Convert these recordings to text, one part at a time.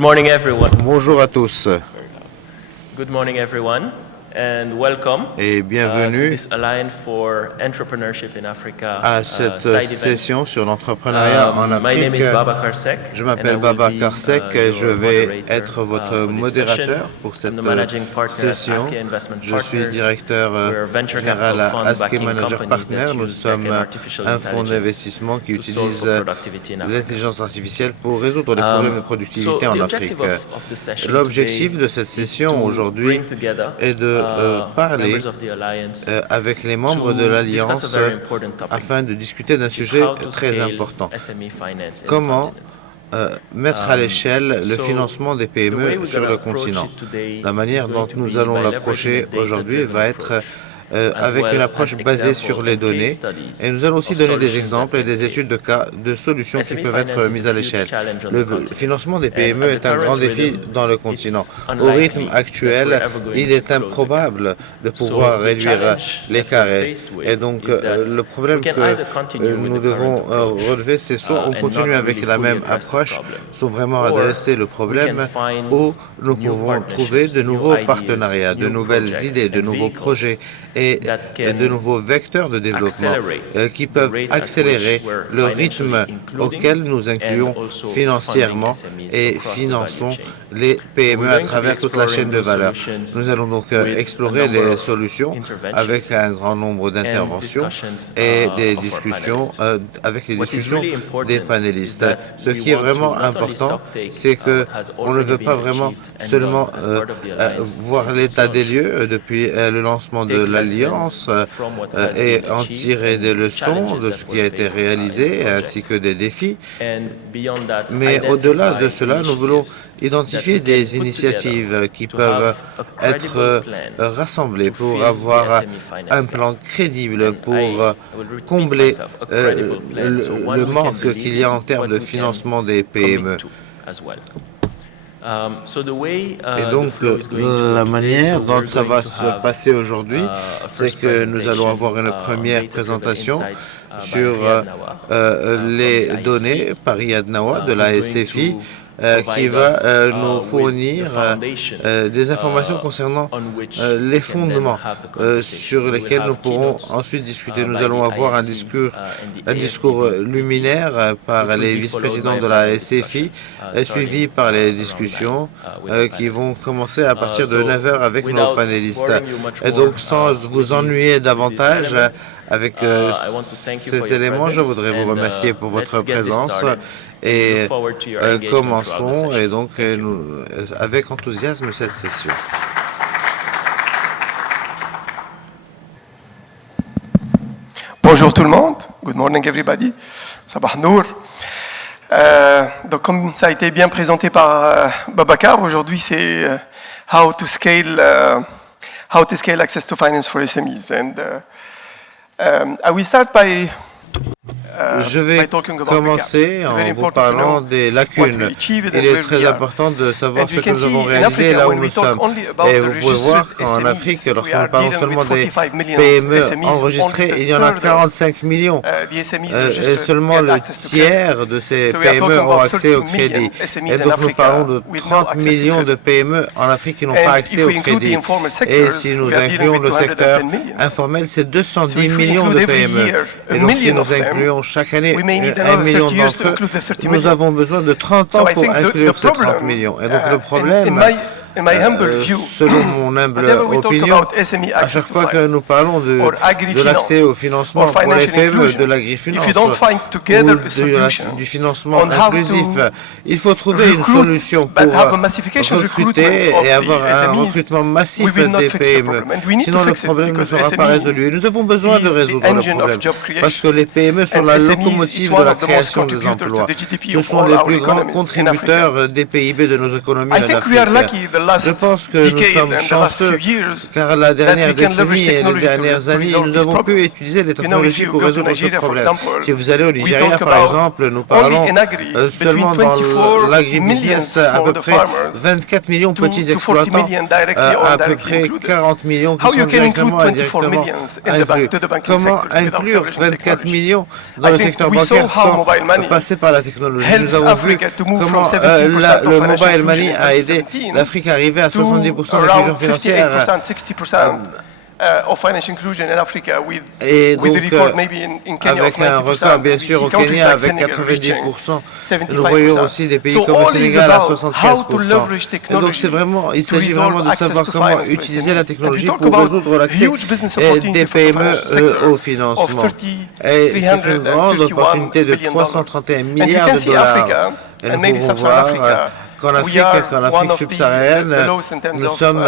Good morning, everyone. Bonjour à tous Good morning, everyone, and welcome et to bienvenue this Alliance for Entrepreneurship in Africa à cette side event. session sur l'entrepreneuriat en My name is Afrique. Baba Karsek. Je and I m'appelle will Baba be, Karsek et je your vais moderator, être votre for this modérateur session. pour cette I'm the managing partner at session. Askia Investment Je suis Partners. directeur We're a venture général capital à fund Askia backing Manager companies Partner. that Nous use tech sommes and artificial un fonds intelligence d'investissement qui to solve utilise for productivity in Africa. l'intelligence artificielle pour résoudre les problèmes de productivité So en the Afrique. objective of the session L'objectif today de cette is session to aujourd'hui bring together, est de parler members of the Alliance avec les membres de to l'Alliance discuss a very important topic, afin de discuter d'un which is sujet how to très scale important. SME finance in the Comment continent. mettre à l'échelle le So financement des the way PME we're sur gonna le approach continent. it today La is manière going dont to nous be allons by l'approcher leveraging a aujourd'hui va data-driven être approach, as avec une well approche as basée example sur les and case données, studies et nous allons aussi of donner des solutions exemples et that can des études de cas de solutions qui SME peuvent être finance is mises a à huge l'échelle. challenge on Le the continent. financement des And PME at est the un current grand défi rhythm, dans le it's continent. Au unlikely rythme that we're actuel, ever going il to est close the gap. improbable de So pouvoir the réduire challenge les that we're carrés. faced with Et donc, is that le problème we can que either continue with nous the devons current approach, relever, c'est soit on and continue not avec really la fully même address the approche, problem, sans vraiment or adresser le we can problème, find ou nous new pouvons trouver de partnerships, new nouveaux ideas, partenariats, de new nouvelles projects idées, de and nouveaux vehicles projets et that de can nouveaux vecteurs de développement accelerate qui the peuvent rate at accélérer which we're le financially rythme including auquel nous and incluons also financièrement funding SMEs et across the value finançons chain. les So PME we're à going to be travers toute la chaîne exploring de those valeur. solutions Nous allons donc with a explorer number des of solutions interventions avec un grand nombre and d'interventions discussions et des of our discussions panelists. avec les What is discussions really des important is panélistes. that Ce we qui est want to vraiment not only important, stocktake c'est que what has on ne already veut pas been vraiment achieved and seulement done as part of the alliance voir since its l'état des launch. lieux depuis le lancement de Take l'Alliance lessons from what has et been en achieved tirer des and leçons challenges de that ce were qui a été faced in the réalisé ainsi project. que des défis. And beyond that, Mais au-delà de identify cela, nous voulons initiatives that identifier we can des put initiatives together qui to peuvent have a être credible plan rassemblées to pour fill the avoir SME un finance plan gap. crédible And pour I will repeat combler myself, a credible plan. So le one we can manque believe qu'il y a en in, termes but de we can financement des commit PME. to as well. So the way Et the donc, flow is going to la go today, manière so dont we're ça going va to se have passer aujourd'hui, a c'est first que nous allons presentation avoir une on première data-driven présentation insights by sur Riyad Nawaf from les the données IFC, par Riyad Nawaf de who's la going SFI, to qui provide va us nous with the fournir foundation des informations concernant on which les we can then fondements have the conversation. sur We will lesquels nous have pourrons keynotes ensuite discuter. Nous by allons the avoir un IFC discours, and the un discours AFDB luminaire par which will les be followed vice-présidents by de a la panel SFI, discussion, suivi starting par les around 9 discussions with the qui vont panelists. commencer à partir de So 9 heures avec nos without panélistes. boring you much Et more, donc, sans with vous ennuyer these davantage elements, avec I want to thank you for ces your éléments, je presence voudrais vous and remercier pour votre let's get this présence started. We et look forward to your engagement throughout the commençons et session. donc Thank you. nous, avec enthousiasme cette session. Bonjour tout le monde. Good morning everybody. Sabah Nour. Donc comme ça a été bien présenté par Babacar, aujourd'hui c'est how to scale access to finance for SMEs. And I will start by Je vais commencer en vous parlant des lacunes. Il est très important de savoir ce que nous avons réalisé là où nous sommes. Et vous pouvez voir qu'en Afrique, lorsque nous parlons seulement des PME enregistrées, il y en a 45 millions. Et seulement le tiers de ces PME ont accès au crédit. Et donc nous parlons de 30 millions de PME en Afrique qui n'ont pas accès au crédit. Et si nous incluons le secteur informel, c'est 210 millions de PME. Et donc si nous incluons chaque année 1 million d'entre eux, nous avons besoin de 30 ans pour inclure ces 30 millions. Et donc le problème, selon mon humble opinion, à chaque fois que nous parlons de l'accès au financement pour les PME, de l'agrifinance ou du financement inclusif, il faut trouver une solution pour recruter et avoir un recrutement massif des PME. Sinon le problème ne sera pas résolu. Et nous avons besoin de résoudre le problème parce que les PME sont la locomotive de la création des emplois. Ce sont les plus grands contributeurs des PIB de nos économies en Afrique. Je pense que nous sommes chanceux car la dernière décennie et les dernières années, nous avons pu utiliser les technologies pour résoudre ce problème. Si vous allez au Nigeria, par exemple, nous parlons seulement dans l'agribusiness à peu près 24 millions de petits exploitants, à peu près 40 millions qui sont directement et indirectement inclus. Comment inclure 24 millions dans le secteur bancaire sans passer par la technologie? Nous avons vu comment le mobile money a aidé l'Afrique à arriver à 70% d'inclusion financière. Et donc, avec un record bien sûr au Kenya avec 90%, nous voyons aussi des pays comme le Sénégal à 75%. Et donc il s'agit vraiment de savoir comment utiliser la technologie pour résoudre l'accès des PME au financement. Et c'est une grande opportunité de 331 milliards de dollars. Et nous pouvons voir qu'en Afrique subsaharienne, nous sommes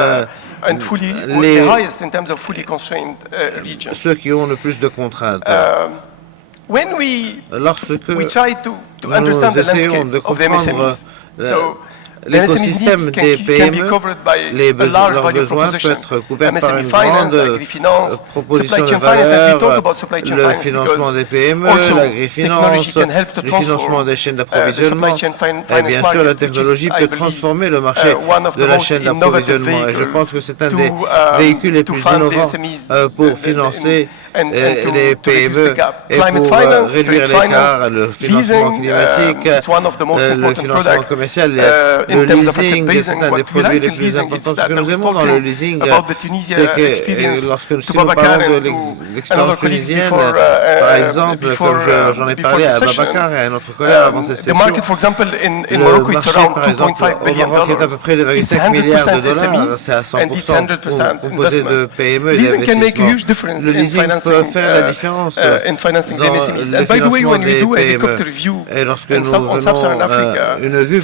ceux qui ont le plus de contraintes. Lorsque nous essayons de comprendre l'écosystème des PME, leurs besoins peuvent être couverts par une grande proposition de valeur, le financement des PME, l'agri-finance, le financement des chaînes d'approvisionnement. Et bien sûr, la technologie peut transformer le marché de la chaîne d'approvisionnement. Et je pense que c'est un des véhicules les plus innovants pour financer les PME et pour réduire l'écart, le financement climatique, le financement commercial, le leasing, c'est un des produits les plus importants. Ce que nous aimons dans le leasing, c'est que si nous parlons de l'expérience tunisienne, par exemple, comme j'en ai parlé à Babacar et à notre collègue avant cette session, le marché, par exemple, au Maroc est à peu près de 2,5 milliards de dollars, c'est à 100% composé de PME et d'investissements. Le leasing peut faire la différence dans le financement des PME. Et lorsque nous venons une vue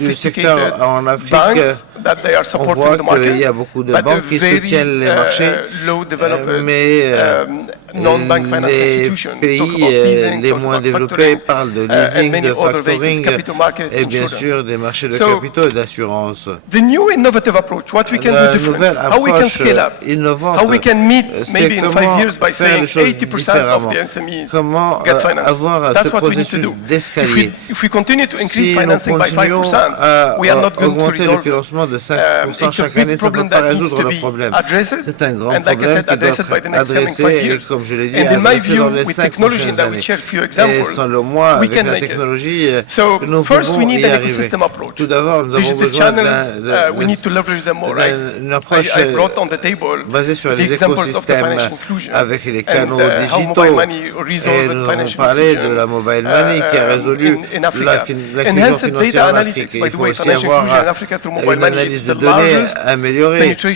du secteur en Afrique, on voit qu'il y a beaucoup de banques qui soutiennent les marchés, mais les pays les moins développés parlent de leasing, de factoring et bien sûr des marchés de capitaux et d'assurance. La nouvelle approche innovante, c'est comment faire les choses différemment, comment avoir ce processus d'escalier. Si nous continuons à augmenter le financement de 5% chaque année, ça ne peut pas résoudre le problème. C'est un grand problème qui doit être adressé, et comme je l'ai dit, adressé dans les 5 prochaines années. Et selon moi, avec la technologie, nous pouvons y arriver. Tout d'abord, nous avons besoin d'une approche basée sur les écosystèmes avec les canaux digitaux. Et nous avons parlé de la mobile money qui a résolu l'inclusion financière en Afrique. Il faut aussi avoir une analyse de données améliorée. Comme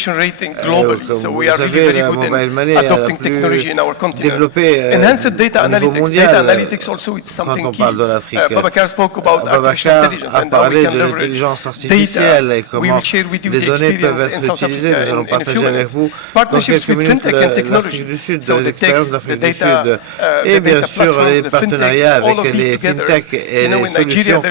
vous savez, la mobile money est la plus développée au niveau mondial quand on parle de l'Afrique. Babacar a parlé de l'intelligence artificielle et comment les données peuvent être utilisées. Nous allons partager avec vous dans quelques minutes l'Afrique du Sud, l'expérience de l'Afrique du Sud et bien sûr les partenariats avec les fintech et les solutions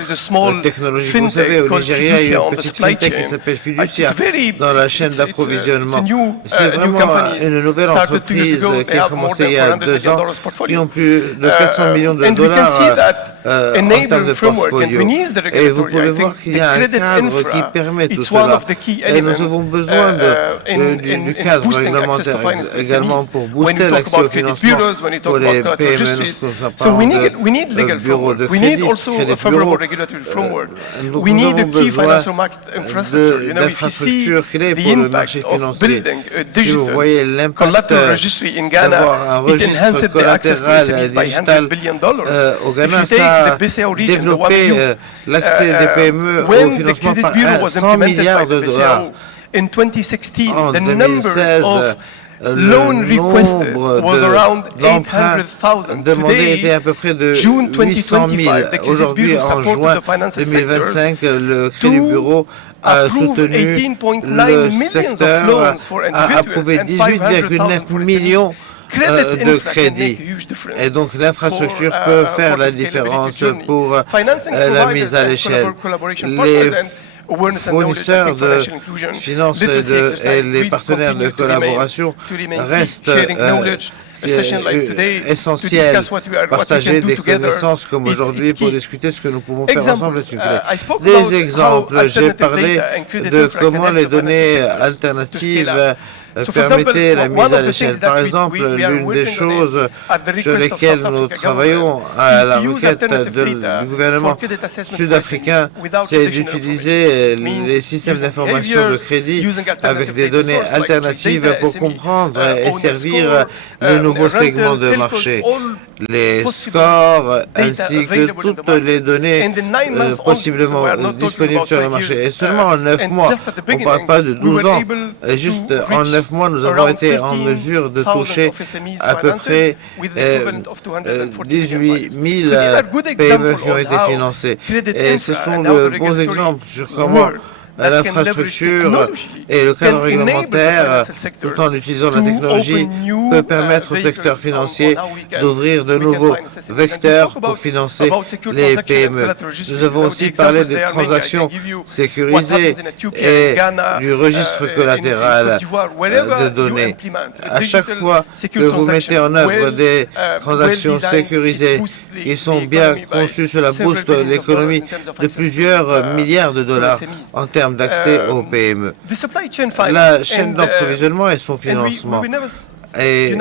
technologiques. Vous savez, au Nigeria, il y a une petite fintech qui s'appelle Fiducia dans la chaîne d'approvisionnement. C'est vraiment une nouvelle entreprise qui a commencé il y a 2 ans, qui ont plus de 400 millions de dollars en termes de portfolio. Et vous pouvez voir qu'il y a un cadre qui permet tout cela. Et nous avons besoin du cadre réglementaire également pour booster l'accès au financement pour les PME. Lorsqu'on parle de bureaux de crédit, nous avons besoin d'infrastructures clés pour le marché financier. Si vous voyez l'impact d'avoir un registre collatéral digital au Ghana, ça a développé l'accès des PME au financement par 100 milliards de dollars. En 2016, le nombre d'emprunts demandés était à peu près de 800 000. Aujourd'hui, en juin 2025, le Crédit Bureau a soutenu le secteur, a approuvé 18,9 millions de crédit. Et donc l'infrastructure peut faire la différence pour la mise à l'échelle. Les fournisseurs de finances et les partenaires de collaboration restent essentiel, partager des connaissances comme aujourd'hui pour discuter ce que nous pouvons faire ensemble. Des exemples, j'ai parlé de comment les données alternatives permettaient la mise à l'échelle. Par exemple, l'une des choses sur lesquelles nous travaillons à la requête du gouvernement sud-africain, c'est d'utiliser les systèmes d'information de crédit avec des données alternatives pour comprendre et servir les nouveaux segments de marché, les scores ainsi que toutes les données possiblement disponibles sur le marché. Et seulement en 9 mois, on ne parle pas de 12 ans, et juste en 9 mois, nous avons été en mesure de toucher à peu près 18 000 PME qui ont été financées. Et ce sont de bons exemples sur comment l'infrastructure et le cadre réglementaire, tout en utilisant la technologie, peut permettre au secteur financier d'ouvrir de nouveaux vecteurs pour financer les PME. Nous avons aussi parlé des transactions sécurisées et du registre collatéral de données. À chaque fois que vous mettez en œuvre des transactions sécurisées qui sont bien conçues, cela booste l'économie de plusieurs milliards de dollars en termes d'accès aux PME. La chaîne d'approvisionnement et son financement. Et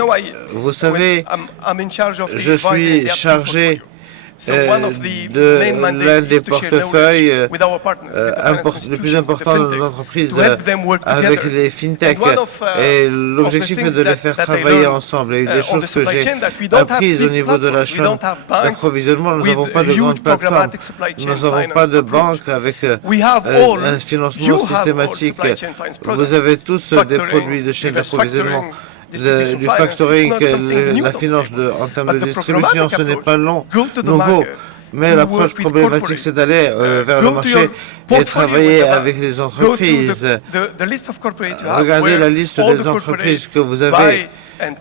vous savez, je suis chargé de l'un des portefeuilles les plus importants de nos entreprises avec les fintech. Et l'objectif est de les faire travailler ensemble. Et une des choses que j'ai apprises au niveau de la chaîne d'approvisionnement, nous n'avons pas de grande plateforme, nous n'avons pas de banque avec un financement systématique. Vous avez tous des produits de chaîne d'approvisionnement. Du factoring, la finance en termes de distribution, ce n'est pas nouveau. Mais l'approche problématique, c'est d'aller vers le marché et travailler avec les entreprises. Regardez la liste des entreprises que vous avez,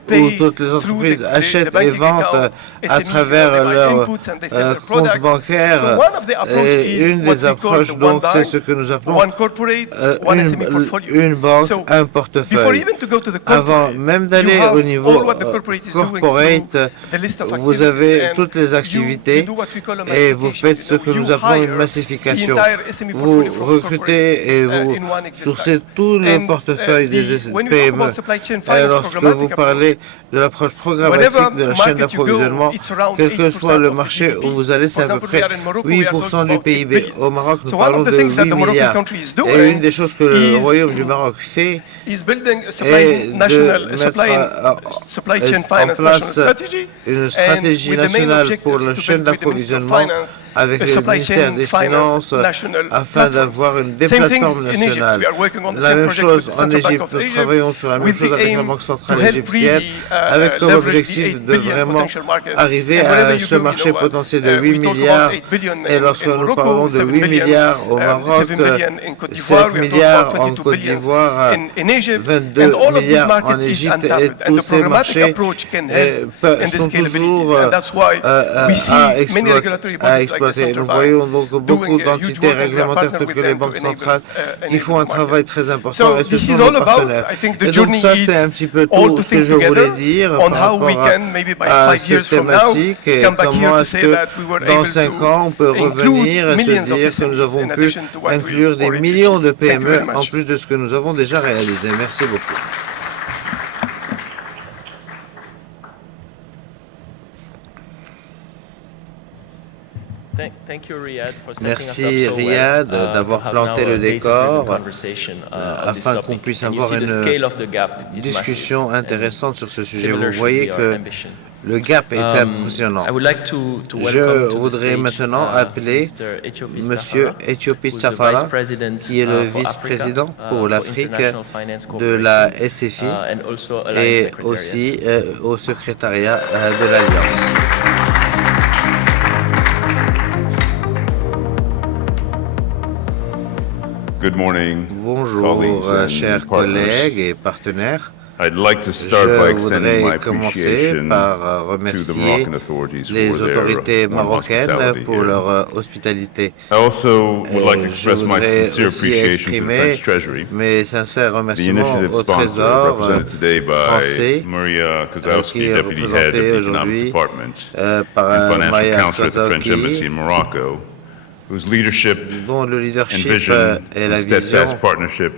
où toutes les entreprises achètent et vendent à travers leur compte bancaire. Et une des approches, donc, c'est ce que nous appelons une banque, un portefeuille. Avant même d'aller au niveau corporate, vous avez toutes les activités et vous faites ce que nous appelons une massification. Vous recrutez et vous sourcez tout le portefeuille des PME. Et lorsque vous parlez de l'approche programmatique de la chaîne d'approvisionnement, quel que soit le marché où vous allez, c'est à peu près 8% du PIB. Au Maroc, nous parlons de 8 milliards. Et une des choses que le Royaume du Maroc fait est de mettre en place une stratégie nationale pour la chaîne d'approvisionnement avec le ministère des Finances afin d'avoir une des plateformes nationales. La même chose en Égypte, nous travaillons sur la même chose avec la Banque centrale égyptienne, avec comme objectif de vraiment arriver à ce marché potentiel de 8 milliards. Et lorsque nous parlons de 8 milliards au Maroc, 7 milliards en Côte d'Ivoire, 22 milliards en Égypte, et tous ces marchés sont toujours à exploiter. Nous voyons donc beaucoup d'entités réglementaires telles que les banques centrales qui font un travail très important et ce sont nos partenaires. Et donc ça, c'est un petit peu tout ce que je voulais dire par rapport à cette thématique et comment est-ce que dans 5 ans, on peut revenir et se dire que nous avons pu inclure des millions de PME en plus de ce que nous avons déjà réalisé. Merci beaucoup. Merci Riyad d'avoir planté le décor afin qu'on puisse avoir une discussion intéressante sur ce sujet. Vous voyez que le gap est impressionnant. Je voudrais maintenant appeler M. Ethiopie Tsafara, qui est le vice-président pour l'Afrique de la SFI et aussi au secrétariat de l'Alliance. Bonjour, chers collègues et partenaires. I'd like to start by Je extending my voudrais commencer appreciation par to the remercier Moroccan authorities les for their autorités warm marocaines hospitality pour here. leur hospitalité. I also would like to Et je express my voudrais sincere aussi appreciation to the exprimer French Treasury, mes sincères the remerciements initiative au sponsor Trésor represented today by français, Maria qui Kozowski, est Deputy Head of représenté the Economic aujourd'hui Department par and Financial Maya Counselor at the French Embassy Kozowski, in Morocco, whose leadership dont le and leadership vision et la and vision steadfast partnership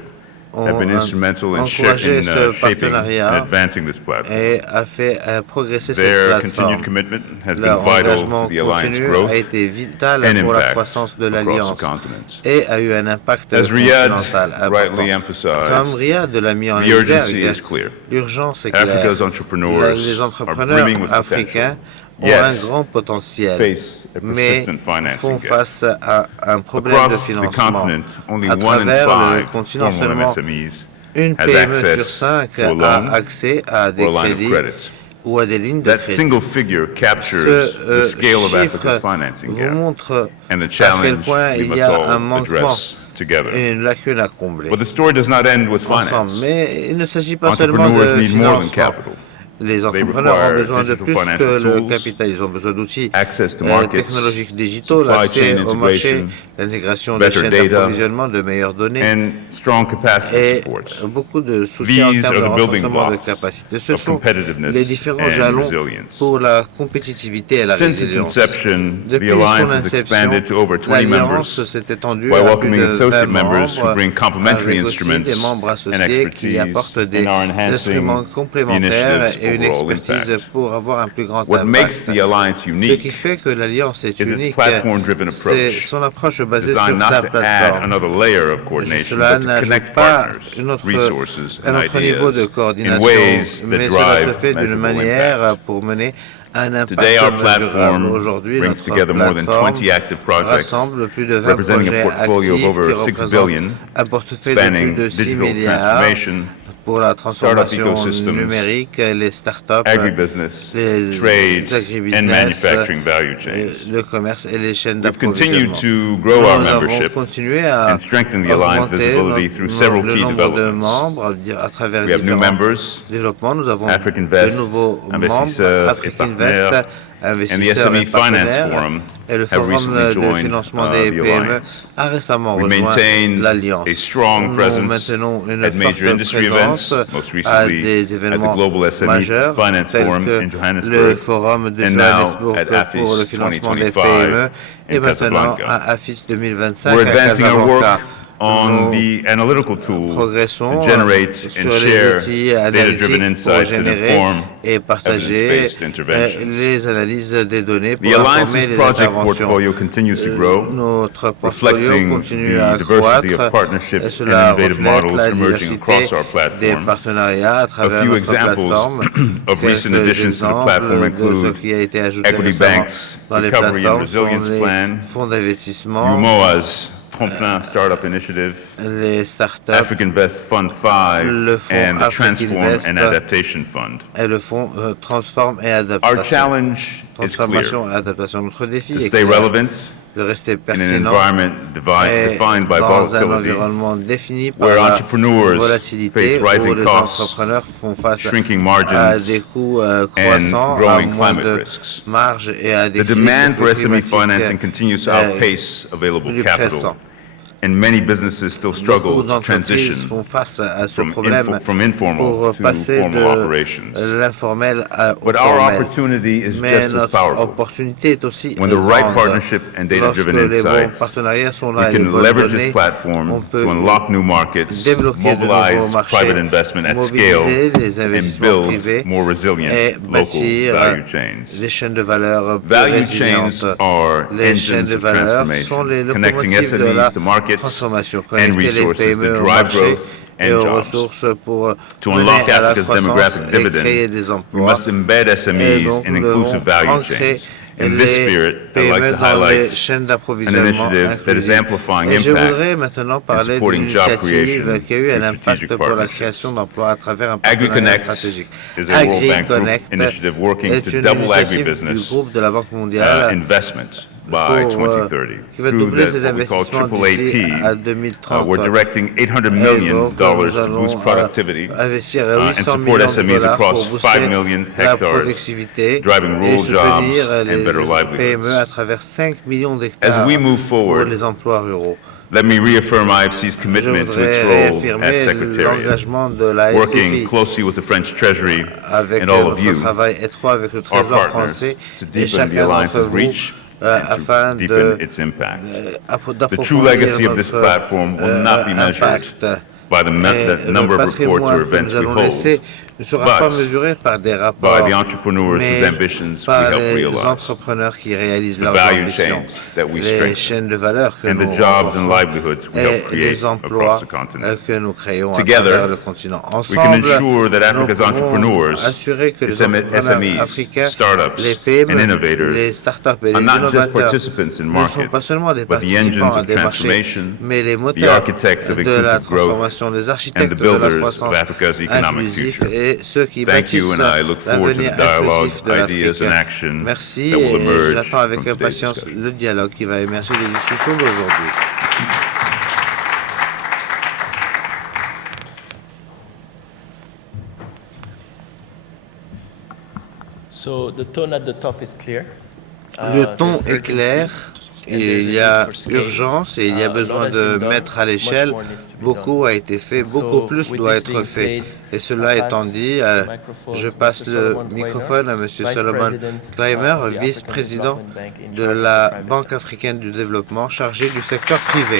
have been ont instrumental in encouragé ce shaping and partenariat advancing this platform. et a fait progresser cette Their plateforme. continued commitment has been Leur vital to engagement the alliance continu growth a été vital and pour la impact croissance de across the l'Alliance continent. et a eu un impact As Riyadh continental rightly important. Comme emphasized, Riyad l'a mis en the urgency exergue, is clear. l'urgence est claire. Africa's entrepreneurs Les are entrepreneurs brimming with africains potential, ont un yet grand potentiel, face a mais persistent financing font gap. face à un problème de Across the financement. continent, only À 1 in travers le 5 continent, formal seulement MSMEs une has PME sur access 5 to a loan a accès à des or a line of crédits credit. ou à des lignes de That crédit. single figure captures the scale of Africa's chiffre financing vous gap montre and the à quel challenge point we il must y a all un manquement address together. et une lacune à combler But the story does not end with ensemble. finance. Mais il ne s'agit pas seulement Entrepreneurs de need more than financement. capital. Les They entrepreneurs ont require besoin de digital plus que financial le tools, capital. Ils ont besoin d'outils access to markets, technologiques digitaux, supply l'accès chain au marché, integration, l'intégration des better chaînes data, d'approvisionnement, de meilleures données and strong capacity et support. beaucoup de soutien en These termes are de the building renforcement de blocks capacité. Ce of sont competitiveness les différents and jalons resilience. pour la compétitivité et la Since its résilience. inception, the Depuis alliance son has expanded to inception, over 20 l'Alliance members, s'est étendue while à plus welcoming de associate 20 members who membres, bring complementary avec aussi instruments des membres and associés qui expertise apportent des and are enhancing instruments the complémentaires initiative's et une overall expertise impact. pour avoir un plus grand What makes impact. the alliance Ce qui unique fait que l'Alliance est is its unique, platform-driven c'est approach, son approche basée designed sur not sa to add plateforme. another layer of coordination, Cela but to n'ajoute connect pas partners, resources, un and autre niveau de ideas in coordination, ways that mais cela se drive fait d'une measurable manière impact. pour mener un impact Today, our mesurable. platform Aujourd'hui, brings notre together more than plateforme 20 active projects, rassemble plus de 20 representing a projets portfolio of actifs over qui 6 représentent billion, un portefeuille de plus spanning de 6 digital milliards transformation, pour la startup transformation ecosystems, numérique, les startups, agribusiness, les trade, agribusiness, and manufacturing value chains. le commerce et les chaînes We've continued d'approvisionnement. to grow our Nous avons membership continué à and strengthen the alliance augmenter visibility through several le key nombre de developments. membres à travers We have new différents members, développements. Nous avons African de Invest, nouveaux membres, investisseurs et African Invest, partenaires, and the investisseurs SME et Finance partenaires, Forum et le have Forum recently de joined financement des the PME alliance. a récemment We rejoint maintained l'Alliance. a strong Nous presence maintenons une at forte major industry présence events, most à recently des at the événements Global SME majeurs Finance tels Forum que in le Johannesburg, Forum de and now Johannesburg at pour le AFIS financement des 2025 PME et in maintenant Casablanca. à AFIS 2025 We're à advancing our work Casablanca. on Nous the analytical tool progressons to generate sur and les share outils data-driven analytiques pour insights that générer inform et partager evidence-based interventions. les analyses des données pour The informer Alliance's les project interventions. portfolio continues to grow, Notre portfolio reflecting continue the à diversity of croître partnerships et and cela innovative reflète models la emerging diversité across our des platform. partenariats à A travers few notre examples plateforme. of recent Quelques additions to the platform exemples de ce include qui a été ajouté Equity récemment Bank's dans les Recovery and plateformes sont Resilience les Plan, fonds d'investissement, UMOA's Tremplin Startup Initiative, les startups African Invest Fund 5, le fonds and the African Transform Invest and Adaptation Fund. et le fonds Transform et Our Adaptation. challenge is clear: Transformation et adaptation. Notre défi to est stay clair, relevant de rester in an pertinent environment et defined by dans un volatility, environnement défini par where la entrepreneurs volatilité face où rising les costs, entrepreneurs font face shrinking à margins, des coûts croissants, à growing moins climate de risks. marge et à des The demand for crises SME climatiques financing continues to outpace available plus capital, pressants. and many businesses still Beaucoup struggle to d'entreprises transition font face à ce from problème informal pour to passer formal de operations. l'informel au But our formel. opportunity is Mais just as notre powerful. opportunité est aussi When the right grande. partnership and data-driven Lorsque les bons insights, partenariats sont là we et les can bonnes leverage this données, on platform peut to unlock new markets, débloquer de nouveaux mobilize marchés, private investment at mobiliser scale, les and investissements build privés more resilient et local bâtir value chains. des chaînes de valeur plus Value résilientes. chains are Les chaînes engines de of valeur sont transformation, les connecting locomotives de la SMEs to markets transformation, and connecter les resources PME that au drive marché growth et and aux jobs. ressources pour To mener unlock à la Africa's croissance demographic et créer dividend, des we emplois. must embed Et SMEs donc, in nous devons inclusive value ancrer chains. In this les spirit, I'd PME like to dans les highlight chaînes an d'approvisionnement initiative that is inclusives. amplifying Et je impact voudrais maintenant parler d'une supporting job initiative creation qui a eu un through impact strategic pour la partnerships. création d'emplois à travers un partenariat AgriConnect stratégique. is a World Bank Group AgriConnect initiative working est to une double initiative du agribusiness groupe de la Banque mondiale investment by 2030. qui va Through doubler ses what we call investissements d'ici à AAAP, 2030. we're directing $800 Et million donc, nous to allons boost productivity investir and 800 support millions de SMEs dollars pour across booster 5 million la hectares, productivité driving et rural soutenir jobs and les better PME livelihoods. à travers 5 millions As d'hectares we move pour forward, les emplois ruraux. let me reaffirm IFC's Je commitment to its voudrais role as réaffirmer Secretariat, l'engagement de la working SFI closely with the French Treasury avec and all of notre you, travail étroit avec le our Trésor partners, français to et deepen the chacun d'entre alliance's vous reach afin and to deepen de its impact. The true d'approfondir legacy of this notre platform will not be measured impact. by the Et number le of reports or patrimoine que events nous we allons hold, laisser ne sera pas but mesuré par des by rapports, the entrepreneurs whose mais ambitions we par help les realize, entrepreneurs qui réalisent the leurs value ambitions, chains that we les strengthen, chaînes de valeur que and nous the jobs and renforçons livelihoods we help et create les emplois across the continent. que nous créons à Together, travers le continent. We can Ensemble, ensure that nous Africa's pouvons entrepreneurs, assurer que its les entrepreneurs SMEs, africains, startups, les PME, and innovators les startups et are les not just innovateurs participants in ne sont pas markets, seulement des but the participants engines à of des marchés, transformation, mais les the moteurs architects of de la inclusive growth, transformation, les and architectes the de la builders of croissance Africa's economic inclusive future. et ceux qui Thank you, bâtissent and I look forward to l'avenir the dialogue, inclusif de ideas, l'Afrique. and action Merci that will et emerge j'attends avec from today's impatience discussion. le dialogue qui va émerger des discussions d'aujourd'hui. So the tone at the top is clear. Le ton There's est urgency, clair. and Et there's il a y a need for scale. urgence et il y a A lot besoin has de been done, mettre à much l'échelle. more needs to be Beaucoup done. a été fait, And beaucoup so, plus with doit this être being fait. said, Et cela I étant pass dit, the microphone je to passe Mr. le Solomon microphone à M. Vice Solomon President Kleimer, of the African vice-président Development Bank in de charge of the la private Banque sector. africaine du développement chargé du secteur privé.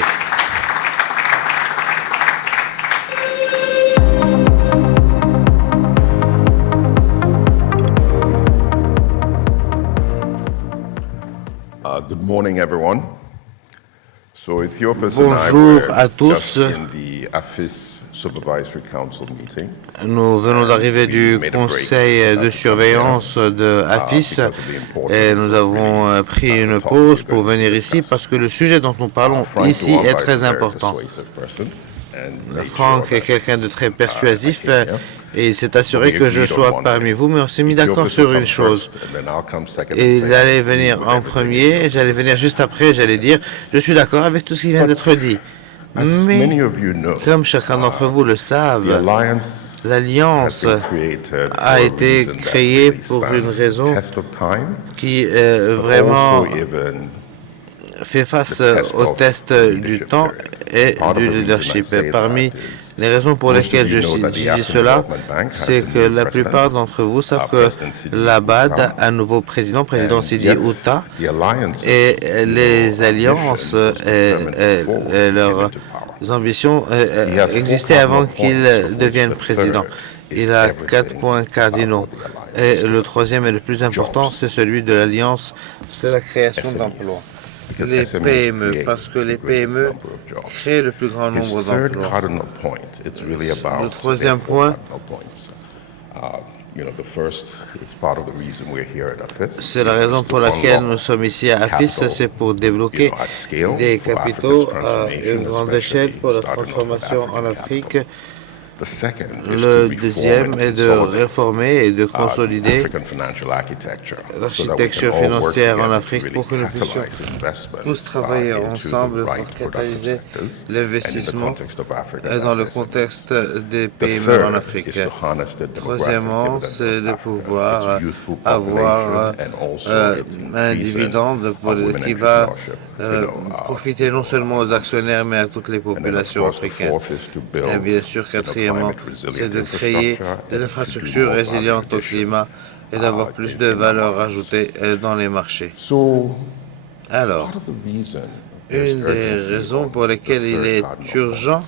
Good morning, everyone. So Ethiopia's Bonjour à tous. in the AFIS Supervisory Council meeting. Nous venons d'arriver du conseil de surveillance de AFIS et nous avons pris une pause pour venir ici parce que le sujet dont nous parlons ici est très important. Franck est quelqu'un de très persuasif et il s'est assuré que je sois parmi vous, mais on s'est mis d'accord sur une chose. Il allait venir en premier, et j'allais venir juste après, j'allais dire, je suis d'accord avec tout ce qui vient d'être dit. Mais, comme chacun d'entre vous le savent, l'Alliance a été créée pour une raison qui vraiment fait face au test du temps et du leadership. Et parmi les raisons pour lesquelles je dis cela, c'est que la plupart d'entre vous savent que la BAD a un nouveau président Sidi Outa, et les alliances et leurs ambitions existaient avant qu'il devienne président. Il a 4 points cardinaux. Et le troisième et le plus important, c'est celui de l'Alliance, c'est la création d'emplois. Les PME, parce que les PME créent le plus grand nombre d'emplois. Le troisième point, c'est la raison pour laquelle nous sommes ici à AFIS, c'est pour débloquer des capitaux à une grande échelle pour la transformation en Afrique. Le deuxième est de réformer et de consolider l'architecture financière en Afrique pour que nous puissions tous travailler ensemble pour catalyser l'investissement dans le contexte des PME en Afrique. Troisièmement, c'est de pouvoir avoir un dividende qui va profiter non seulement aux actionnaires mais à toutes les populations africaines. Et bien sûr, quatrièmement, c'est de créer des infrastructures résilientes au climat et d'avoir plus de valeur ajoutée dans les marchés. Alors, une des raisons pour lesquelles il est urgent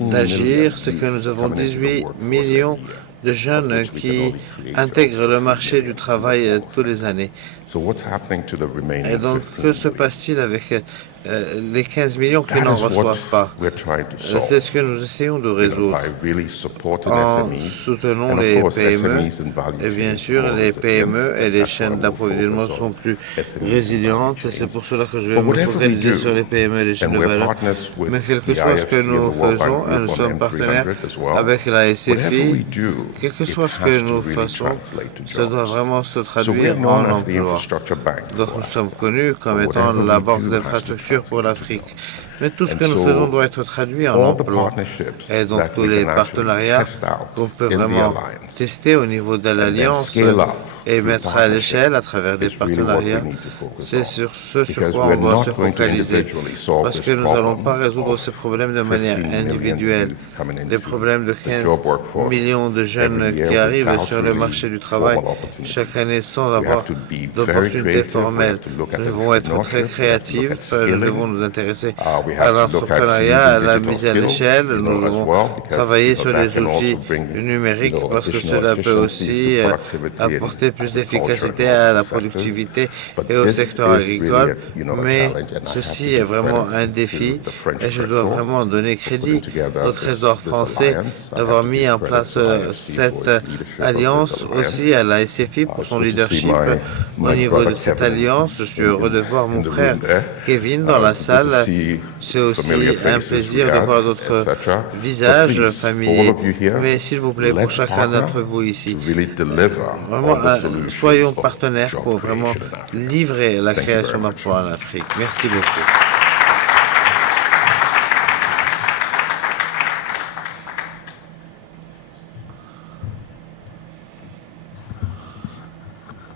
d'agir, c'est que nous avons 18 millions de jeunes qui intègrent le marché du travail tous les années. Et donc, que se passe-t-il avec les 15 millions qui That n'en is what reçoivent pas. we're trying to C'est solve. ce que nous essayons de You know, résoudre by really supporting en SMEs. soutenant And of les course, PME. SMEs and value Et bien chains sûr, are les resilient, PME et and les that's why chaînes we'll d'approvisionnement focus sont on plus SMEs and résilientes. value Et c'est chains. pour cela que je vais But me whatever we focaliser do, sur les PME et les chaînes and de we're valeur. partners with Mais quel que the soit ce que IFC and nous the World faisons, Bank et nous Group on sommes partenaires M300 as well, avec la whatever we SFI, do, quel que it soit ce has que to nous really fassons, translate to ça doit jobs. vraiment se So we traduire are known en as the emploi. infrastructure bank Donc for nous sommes Africa. connus comme But étant whatever la we banque do has to d'infrastructure pour translate to l'Afrique. jobs. Mais tout ce And que nous so faisons doit être traduit en all the emploi. partnerships Et donc that tous we les can actually partenariats test out qu'on peut in the vraiment alliance tester au niveau de and then l'alliance scale up et through mettre à l'échelle à partnerships travers des is really what we partenariats, need to focus c'est on. sur ce sur Because quoi on we're doit not se going to focaliser. individually solve Parce this que nous n'allons pas problem résoudre of ces problèmes de manière 15 million individuelle. youth coming Les into problèmes de the 15 job workforce millions de jeunes every year qui arrivent without sur le really marché du travail formal opportunities. chaque année sans We avoir have to be very d'opportunités creative. We formelles. have to look at Nous devons être très entrepreneurship. We have to look créatifs, at nous skilling. devons nous intéresser We à have to look at l'entrepreneuriat, à using la digital mise à skills, l'échelle. you Nous know, as devons well, because, travailler you know, sur that les can also outils bring, numériques you know, parce que additional cela peut efficiencies aussi to productivity in apporter plus agriculture d'efficacité and à other la sectors. productivité But et au this secteur is really agricole. a, you know, a Mais challenge, and I have to ceci give est vraiment credit un to défi the French et je dois Trésor vraiment donner for crédit putting together au Trésor this français alliance. I d'avoir have to mis give en credit place to IFC cette for its leadership of alliance, this aussi à la SFI pour It's son good to see leadership au my niveau brother de cette Kevin alliance. Je suis heureux de voir mon in the frère room there. Kevin dans la Good to salle. see C'est aussi familiar un faces, plaisir de Riyad, voir d'autres etc. visages But please, for all familiers. of you here, Mais s'il vous plaît, pour let's chacun partner d'entre vous ici, to really deliver vraiment, all the solutions soyons of partenaires job pour vraiment creation in Africa. livrer la Thank you création very much. d'emplois en Afrique. Merci beaucoup.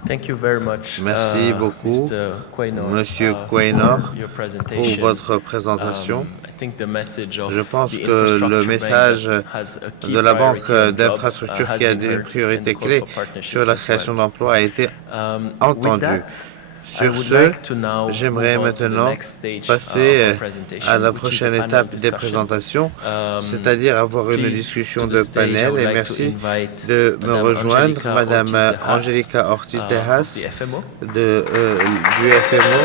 Thank you very much, Merci beaucoup, Mr. Quaynor, Monsieur for Quaynor, your pour presentation. votre présentation. I think the message of Je pense the que le infrastructure message bank that has a key de la banque priority on jobs, d'infrastructure has qui a been une heard priorité and call clé for partnerships sur la as création well. d'emplois a été With entendue. that, I Sur would ce, like to now j'aimerais move on to the maintenant next stage, passer of our presentation, à la which is prochaine a panel étape des discussion. présentations, c'est-à-dire avoir une Please, discussion to de the stage, I panel. would Et like to merci invite de me Madame rejoindre, Angelica Madame Ortiz de Haas, Angelica Ortiz de of Haas the FMO. du FMO,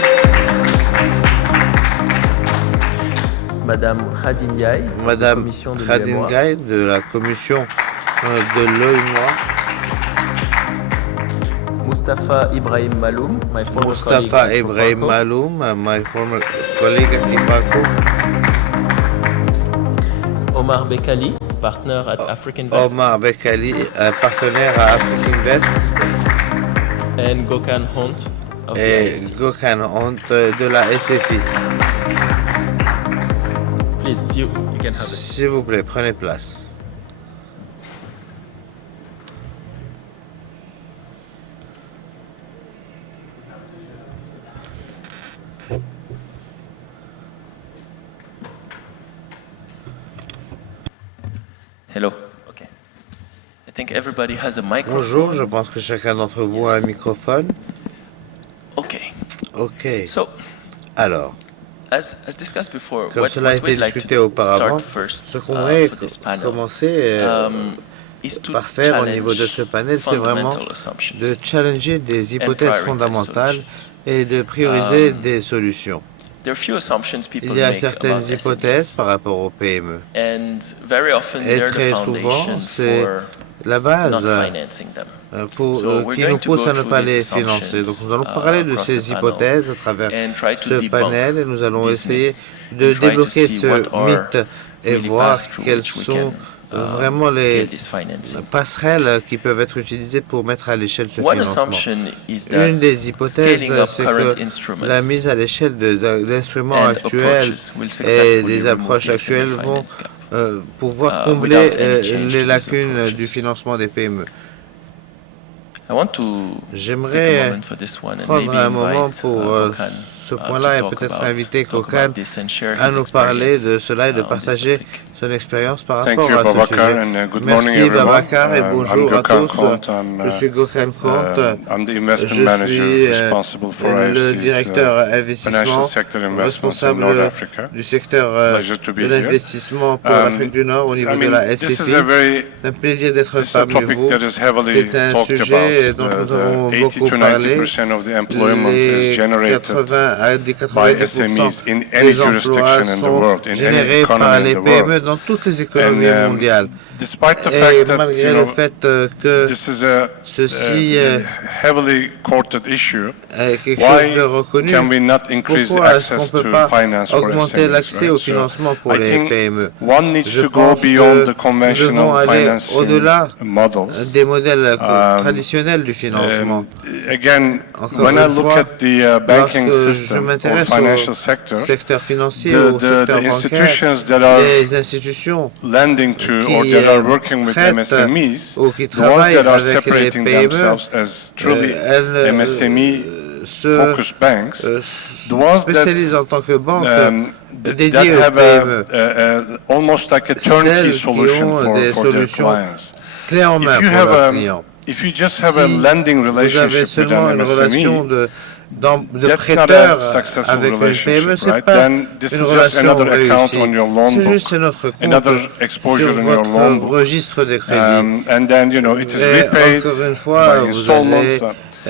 Madame Khadine Ndiaye, de la Madame commission de Khadine l'UEMOA. Gaye de la commission de l'OIMOA, Mustafa Ibrahim Maloum, my former Mustafa colleague at Ibrahim Proparco. Maloum, my former colleague at IPACO, Omar Bekali, partner at African Invest. Omar Bekali, partenaire à Africa Invest, And Gokhan Hont of the et IFC. Gokhan Hont de la SFI. Please, you can have it. S'il vous plaît, prenez place. Hello. Okay. I think everybody has a microphone. Bonjour, je pense que chacun d'entre vous a un microphone. Okay. Ok. So, Alors, as discussed before, comme cela a été we'd like to discuté auparavant, start first ce qu'on voudrait for this panel commencer is to par faire au niveau de challenge ce panel, c'est vraiment fundamental assumptions. de challenger des hypothèses prioritize fondamentales solutions. et de prioriser des solutions. There are few assumptions people Il y a make certaines about hypothèses SMEs, par rapport aux PME. and very often Et they're the très souvent, foundation c'est for la not base financing them. qui nous pousse à ne pas les financer. Donc nous allons parler de ces hypothèses à travers and try to ce debunk panel et nous allons these essayer myths de and try to débloquer see ce what are mythe et really voir pass-through quelles which we sont can, vraiment les scale this financing. passerelles qui peuvent être utilisées pour mettre à l'échelle ce One financement. assumption is that Une des hypothèses, scaling up c'est current que instruments la mise à l'échelle d'instruments and actuels approaches will et successfully des remove approches the SME actuelles vont finance gap. pouvoir combler without any change les to these lacunes approaches. du financement des PME. I want to take a J'aimerais moment for this one and prendre maybe un moment invite pour Gokhan ce to point-là et talk peut-être about inviter talk Gokhan about this and share à his nous parler experience, de cela et de on this partager topic. son expérience par Thank rapport you, à ce Babacar, sujet. and good morning, Merci everyone. Babacar et bonjour à Gökhan tous. Kont. Je suis Gökhan Kont. I'm the Je investment manager suis responsible for le IFC's directeur financial investissement, sector investments in responsable North Africa. du secteur Pleasure to be de here. l'investissement pour l'Afrique du Nord au niveau de la This SFI. is a very C'est un plaisir d'être This is a parmi topic vous. that is heavily C'est un talked sujet about. dont nous avons The beaucoup 80 to parlé. 90% of the employment Les is generated 80 à des by 90% SMEs in any des emplois jurisdiction in the sont world, in any générés par economy les in the PME world. dans toutes les économies mondiales. Despite the Et fact that malgré le fait que this is a ceci heavily courted issue, est quelque chose de why reconnu, can we not increase the pourquoi est-ce qu'on access ne peut to pas finance for augmenter SMEs? l'accès au Right? So financement pour I les think PME? one needs Je to go pense beyond que the nous devons conventional aller financing au-delà models. des modèles traditionnels du financement. Again, Encore when I une look fois, at the banking lorsque je system or m'intéresse financial au sector, secteur financier, au secteur the bancaire, institutions that are les institutions lending to qui or that are working with prêtent MSMEs, ou qui the ones travaillent that are avec les separating PME, themselves as truly elles MSME se focused banks, the ones spécialisent that en tant que banque that dédiée aux have PME, almost like a turnkey celles qui solution ont des for their solutions clients. clés en main If you pour have leurs clients. if you just have a Si lending vous avez relationship with seulement an une relation MSME, de that's not prêteur a successful avec une PME, relationship, c'est right? pas Then this une is just relation another account réussie. on your loan C'est book, juste notre compte another exposure sur in your loan votre book. registre de crédit. And then, it is Et repaid encore une fois, by vous installments. allez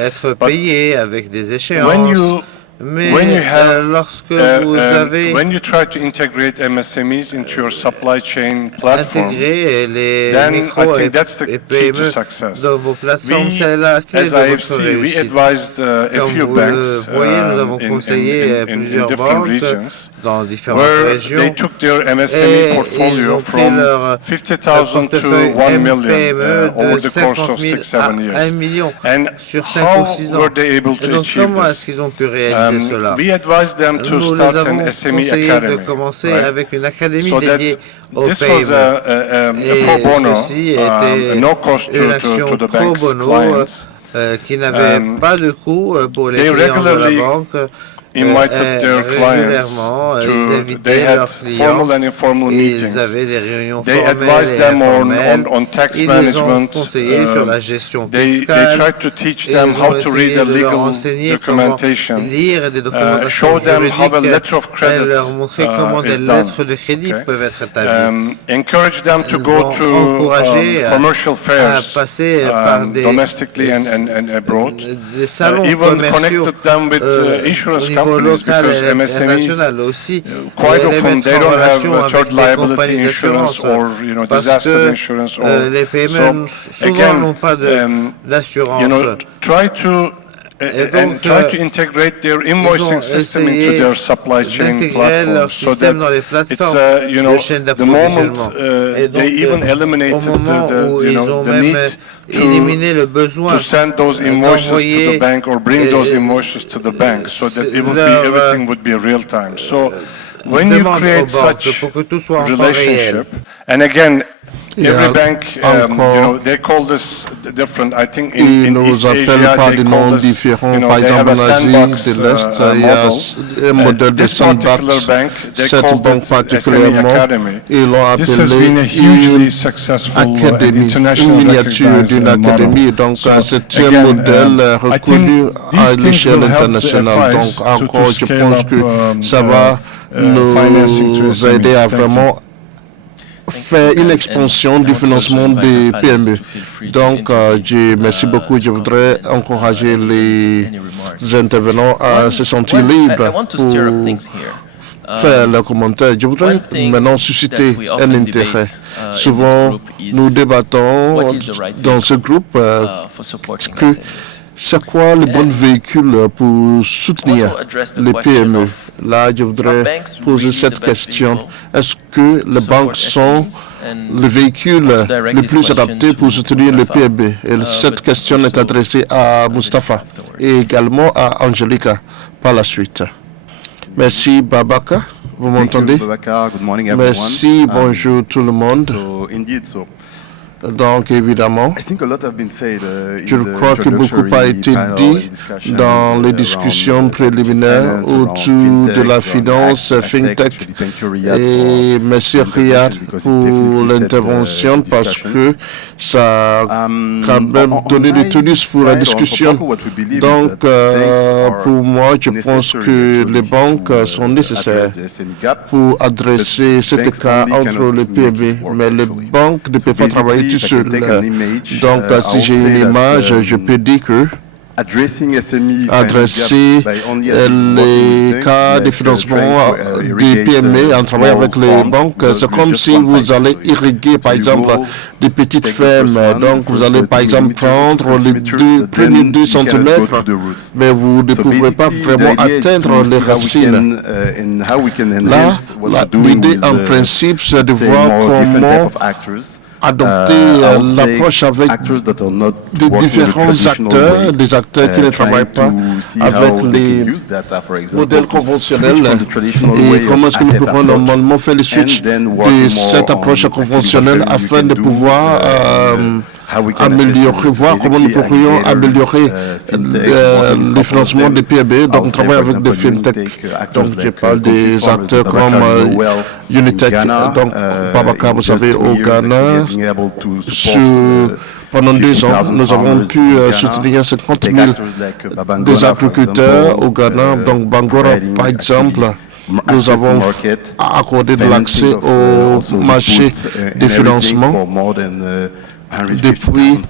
être payé avec des When échéances. Mais when you have, lorsque vous avez when you try to integrate MSMEs into your supply chain platform, intégré les then micro I think that's the et key to PME success. dans vos plateformes, We, c'est la clé as de votre IFC, we réussite. advised a Comme few vous banks le voyez, nous avons conseillé in plusieurs different banques regions dans différentes where régions they took their et MSME ils portfolio ont pris from leur 50,000 to portefeuille 1 million MPME over de the course 50 of 000 6-7 à 1 years. million And sur 5 how ou 6 ans. were they able Et to donc achieve comment this? est-ce qu'ils ont pu réaliser cela? We advised them to Nous les start avons an SME conseillé de academy, commencer right? avec une académie So that dédiée aux this was PME. a Et pro bono, ceci était no cost une to action the pro bank's bono clients. qui n'avait pas de coût pour les They clients de la regularly banque. invited their clients Régulièrement, ils to, invitaient they had leurs clients. formal and informal Ils meetings. avaient des réunions They formelles advised et them informelles. on tax Ils les ont management. conseillés sur la gestion They fiscale. tried to teach Ils them ont how to essayé read the de leur legal enseigner comment documentation, lire des documentations show them how a juridiques letter of et credit leur montrer comment des is done. lettres de crédit Okay. peuvent être établies. Encourage them to Ils go vont to encourager commercial à fairs passer par domestically and abroad. des salons Even commerciaux connected them with insurance au niveau companies local because et MSMEs international aussi. quite les often mettre they en don't have relation a avec third des liability compagnies insurance d'assurance or parce disaster que insurance or les PME so souvent again n'ont pas d'assurance. try to Et and donc, try to integrate their invoicing system into their supply chain d'intégrer leur platform so that système dans les it's plateformes de chaîne the moment d'approvisionnement. Et donc, they even au eliminated moment où ils ont the même need éliminé le besoin to send those invoices to d'envoyer the bank or bring those invoices to the bank so that it would be everything would be real time. So when you demande create aux banques such pour que tout soit en temps réel. relationship, and again, every Et bank, encore, they call this different. I think ils in nous East appellent Asia, par they des call noms this, différents. Par they exemple, have en a Asie sandbox de l'Est, il y model. a un modèle de This particular sandbox. bank, they Cette called banque it particulièrement, SME Academy. ils l'ont This has been a appelé hugely une successful académie, international une miniature recognized d'une model. académie. Donc, So, c'est un again, modèle I reconnu think à these things l'échelle will help the internationale. Donc, FIs to encore, je scale pense up, que ça va financing to nous aider à SMEs. Thank you. vraiment faire une expansion du financement des PME. Donc, je merci beaucoup. Je voudrais encourager les intervenants à se sentir libres pour faire leurs commentaires. Je voudrais maintenant susciter un intérêt. Souvent, nous débattons dans ce groupe que c'est quoi le bon véhicule pour soutenir les PME. Là, je voudrais poser cette question. Est-ce que les banques sont le véhicule le plus adapté pour soutenir les PME? Et cette question est adressée à Mustafa et également à Angelica par la suite. Merci, Babaka. Vous m'entendez? Merci, bonjour tout le monde. Donc évidemment, je crois que beaucoup a été dit dans les discussions préliminaires autour de la finance FinTech. Et merci Riyad pour l'intervention parce que ça a quand même donné du tonus pour la discussion. Donc pour moi, je pense que les banques sont nécessaires pour adresser cet écart entre les PME. Mais les banques ne peuvent pas travailler tout seules. Donc si j'ai une image, je peux dire que adresser les cas de financement des PME en travaillant avec les banques, c'est comme si vous allez irriguer par exemple des petites fermes. Donc vous allez par exemple prendre les premiers 2 cm, mais vous ne pourrez pas vraiment atteindre les racines. Là, l'idée en principe, c'est de voir comment adopter l'approche avec des différents acteurs, des acteurs qui ne travaillent pas avec les modèles conventionnels et comment est-ce que nous pourrons normalement faire le switch de cette approche conventionnelle afin de pouvoir améliorer, voir comment nous pourrions améliorer le financement des PME. Donc, on travaille avec des FinTech. Donc, je parle des acteurs comme Unitech. Donc, Babacar, vous savez, au Ghana, pendant 2 ans, nous avons pu soutenir 50 000 des agriculteurs au Ghana. Donc, Bangora, par exemple, nous avons accordé de l'accès au marché des financements depuis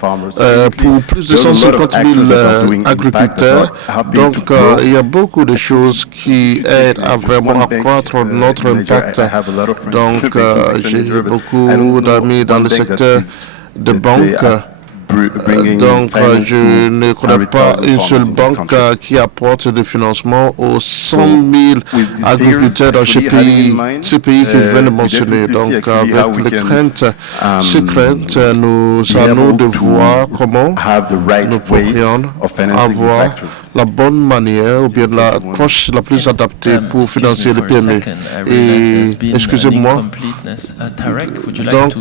pour plus de 150 000 agriculteurs. Donc, il y a beaucoup de choses qui aident à vraiment accroître notre impact. Donc, j'ai beaucoup d'amis dans le secteur de banque. Donc, je ne connais pas une seule banque qui apporte des financements aux 100 000 agriculteurs dans ces pays que je viens de mentionner. Donc, avec les craintes, ces craintes, nous allons de voir comment nous pourrions avoir la bonne manière ou bien l'approche la plus adaptée pour financer les PME. Et, excusez-moi, donc,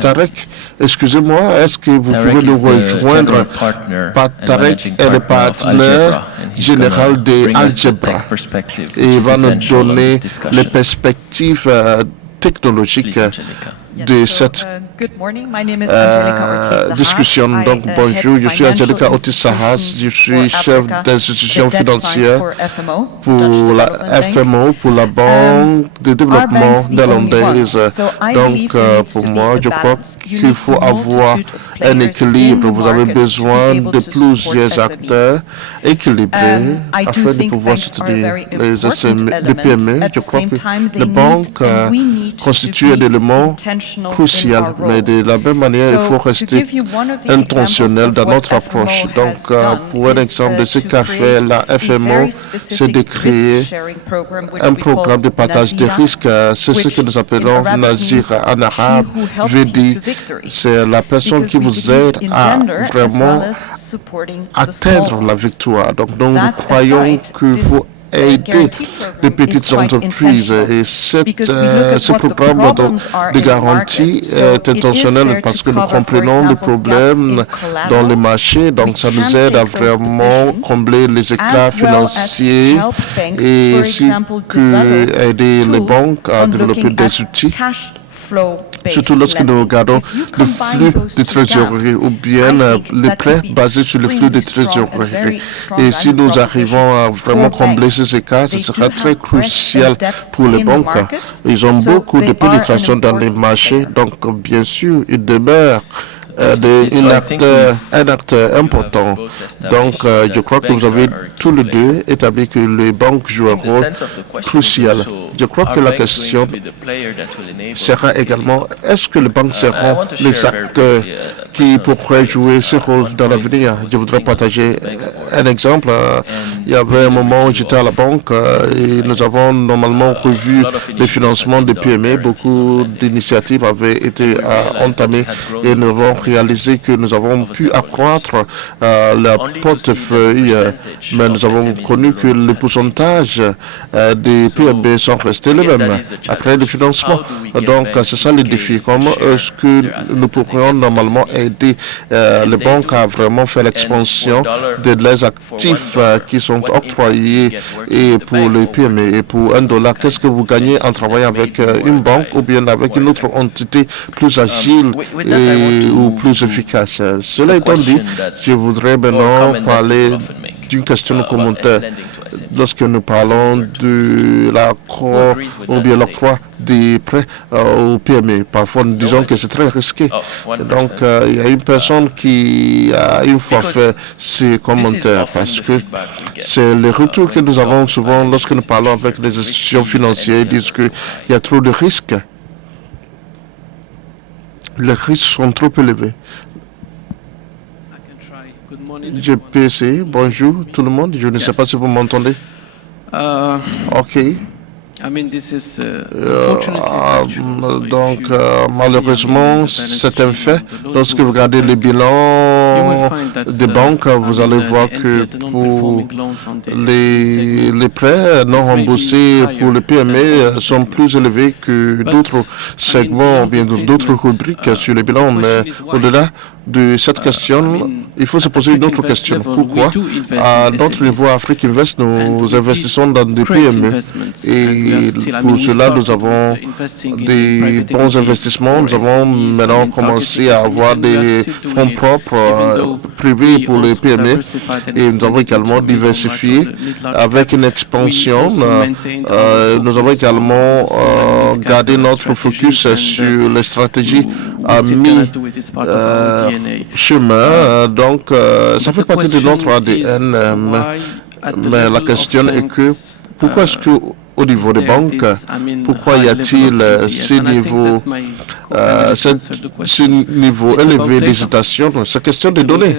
Tarek, excusez-moi, est-ce que vous pouvez nous rejoindre? Tarek est le partenaire général de Algebra et va nous donner les perspectives technologiques de cette discussion. Donc, bonjour, je suis Angelica Otis-Sahas, je suis chef d'institution financière pour la FMO, pour la Banque de développement néerlandaise. Donc, pour moi, je crois qu'il faut avoir un équilibre. Vous avez besoin de plusieurs acteurs équilibrés afin de pouvoir soutenir les PME. Je crois que les banques constituent un élément crucial, mais de la même manière, il faut rester intentionnel dans notre approche. Donc, pour un exemple de ce qu'a fait la FMO, c'est de créer un programme de partage des risques. C'est ce que nous appelons Nazir en arabe, veut dire c'est la personne qui vous aide à vraiment atteindre la victoire. Donc, nous croyons qu'il faut aider les petites entreprises et ce programme de garantie est intentionnel parce que nous comprenons les problèmes dans les marchés, donc ça nous aide à vraiment combler les écarts financiers et ainsi que aider les banques à développer des outils, surtout lorsque nous regardons le flux de trésorerie ou bien les prêts basés sur le flux de trésorerie. Et si nous arrivons à vraiment combler ces écarts, ce sera très crucial pour les banques. Ils ont beaucoup de pénétration dans les marchés, donc bien sûr, ils demeurent un acteur important. Donc, je crois que vous avez tous les deux établi que les banques jouent un rôle crucial. Je crois que la question sera également, est-ce que les banques seront les acteurs qui pourraient jouer ce rôle dans l'avenir? Je voudrais partager un exemple. Il y avait un moment où j'étais à la banque et nous avons normalement revu les financements des PME. Beaucoup d'initiatives avaient été entamées et nous avons réalisé que nous avons pu accroître leur portefeuille, mais nous avons connu que le pourcentage des PME sont restés les mêmes après le financement. Donc, c'est ça le défi. Comment est-ce que nous pourrions normalement aider les banques à vraiment faire l'expansion de leurs actifs qui sont octroyés et pour les PME? Et pour $1, qu'est-ce que vous gagnez en travaillant avec une banque ou bien avec une autre entité plus agile ou plus efficace? Cela étant dit, je voudrais maintenant parler d'une question de commentaire. Lorsque nous parlons de l'accord ou bien l'octroi des prêts aux PME, parfois nous disons que c'est très risqué. Donc, il y a une personne qui a une fois fait ces commentaires parce que c'est le retour que nous avons souvent lorsque nous parlons avec les institutions financières. Ils disent qu'il y a trop de risques. Les risques sont trop élevés. Je peux essayer. Bonjour tout le monde. Je ne sais pas si vous m'entendez. OK. Donc, malheureusement, c'est un fait. Lorsque vous regardez les bilans des banques, vous allez voir que pour les prêts non remboursés pour les PME sont plus élevés que d'autres segments ou bien d'autres rubriques sur les bilans. Mais au-delà de cette question, il faut se poser une autre question. Pourquoi, à notre niveau Afrique Invest, nous investissons dans des PME et pour cela, nous avons des bons investissements. Nous avons maintenant commencé à avoir des fonds propres privés pour les PME et nous avons également diversifié avec une expansion. Nous avons également gardé notre focus sur les stratégies à mi-chemin. Donc, ça fait partie de notre ADN. Mais la question est que pourquoi est-ce que au niveau des banques, pourquoi y a-t-il ces niveaux élevés d'hésitation? C'est question de données.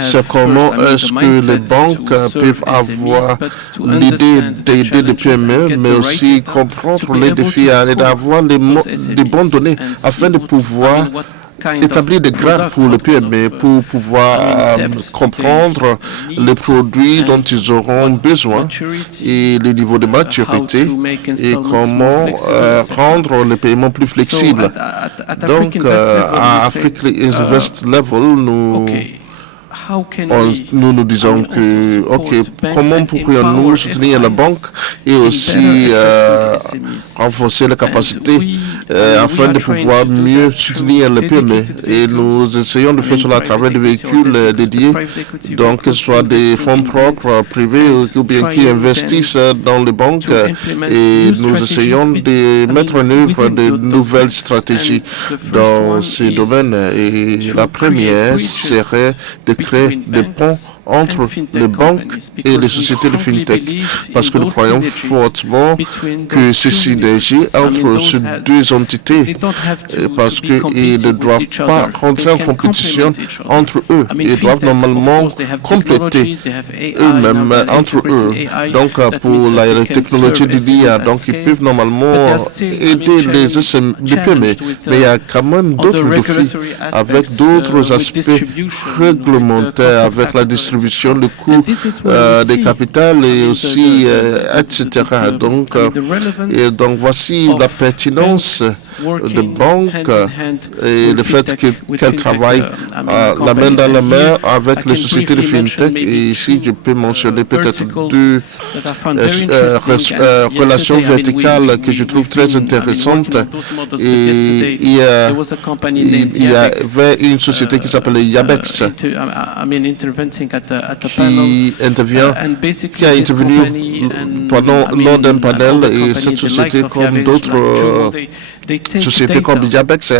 C'est comment est-ce que les banques peuvent avoir l'idée d'aider les PME, mais aussi comprendre les défis et d'avoir des bonnes données afin de pouvoir établir des grades pour les PME pour pouvoir comprendre les produits dont ils auront besoin et les niveaux de maturité et comment rendre les paiements plus flexibles. Donc, à Afrique Invest Level, nous disons que, OK, comment pourrions-nous soutenir la banque et aussi renforcer les capacités afin de pouvoir mieux soutenir les PME. Et nous essayons de faire cela à travers des véhicules dédiés, donc que ce soit des fonds propres privés ou bien qui investissent dans les banques. Et nous essayons de mettre en œuvre de nouvelles stratégies dans ces domaines. Et la première serait de créer des ponts entre les banques et les sociétés de fintech, parce que nous croyons fortement que ces synergies entre ces deux entités, parce qu'ils ne doivent pas rentrer en compétition entre eux, ils doivent normalement compléter eux-mêmes entre eux. Donc, pour la technologie de l'IA, donc ils peuvent normalement aider les PME, mais il y a quand même d'autres défis avec d'autres aspects réglementaires, avec la distribution, le coût des capitales et aussi, etc. Donc, voici la pertinence des banques et le fait qu'elles travaillent la main dans la main avec les sociétés de fintech. Et ici, je peux mentionner peut-être deux relations verticales que je trouve très intéressantes. Et il y avait une société qui s'appelait Yabex qui a intervenu lors d'un panel, et cette société, comme d'autres sociétés comme Yabex,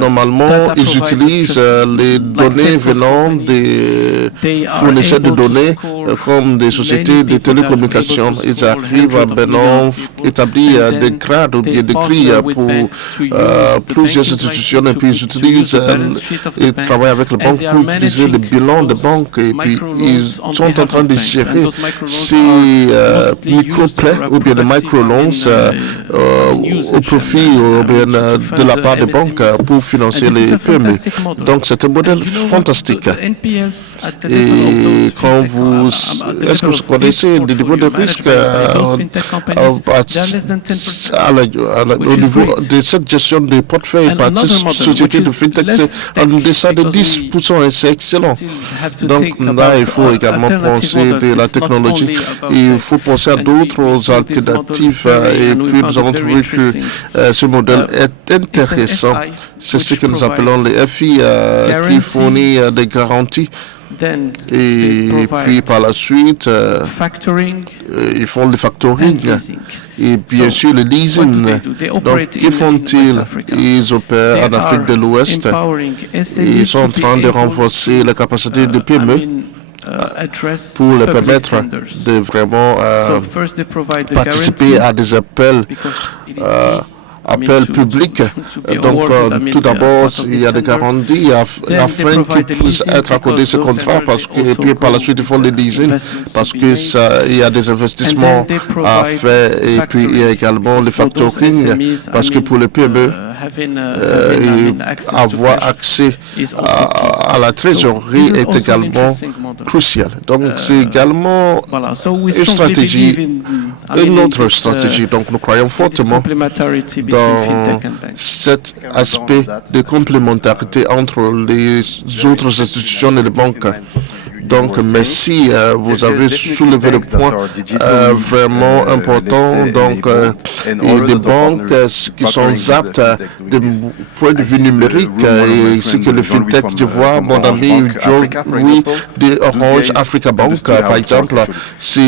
Normalement, ils utilisent les données venant des fournisseurs de données comme des sociétés de télécommunications. Ils arrivent à maintenant établir des grades ou bien des grilles pour plusieurs institutions et puis ils utilisent et travaillent avec les banques pour utiliser le bilan des banques et puis ils sont en train de gérer ces micro-prêts ou bien les micro-loans au profit ou bien de la part des banques pour financer les PME. Donc c'est un modèle fantastique. Et quand vous... Est-ce que vous connaissez le niveau de risque au niveau de cette gestion des portefeuilles par cette société de fintech, c'est en deçà de 10% et c'est excellent. Donc là, il faut également penser de la technologie. Il faut penser à d'autres alternatives et puis nous avons trouvé que ce modèle est intéressant. C'est ce que nous appelons les FI qui fournit des garanties. Et puis par la suite, ils font le factoring et bien sûr le leasing. Donc, que font-ils? Ils opèrent en Afrique de l'Ouest et ils sont en train de renforcer la capacité de PME pour les permettre de vraiment participer à des appels publics. Donc, tout d'abord, il y a des garanties afin qu'ils puissent être accordés ce contrat et puis par la suite, ils font des leasing parce qu'il y a des investissements à faire et puis il y a également le factoring parce que pour les PME, avoir accès à la trésorerie est également crucial. Donc, c'est également une stratégie, une autre stratégie. Donc, nous croyons fortement dans cet aspect de complémentarité entre les autres institutions et les banques. Donc, merci, vous avez soulevé le point vraiment important. Donc, et des banques qui sont aptes du point de vue numérique, et ce que le FinTech, je vois mon ami Joe Louis de Orange Africa Bank, par exemple, ce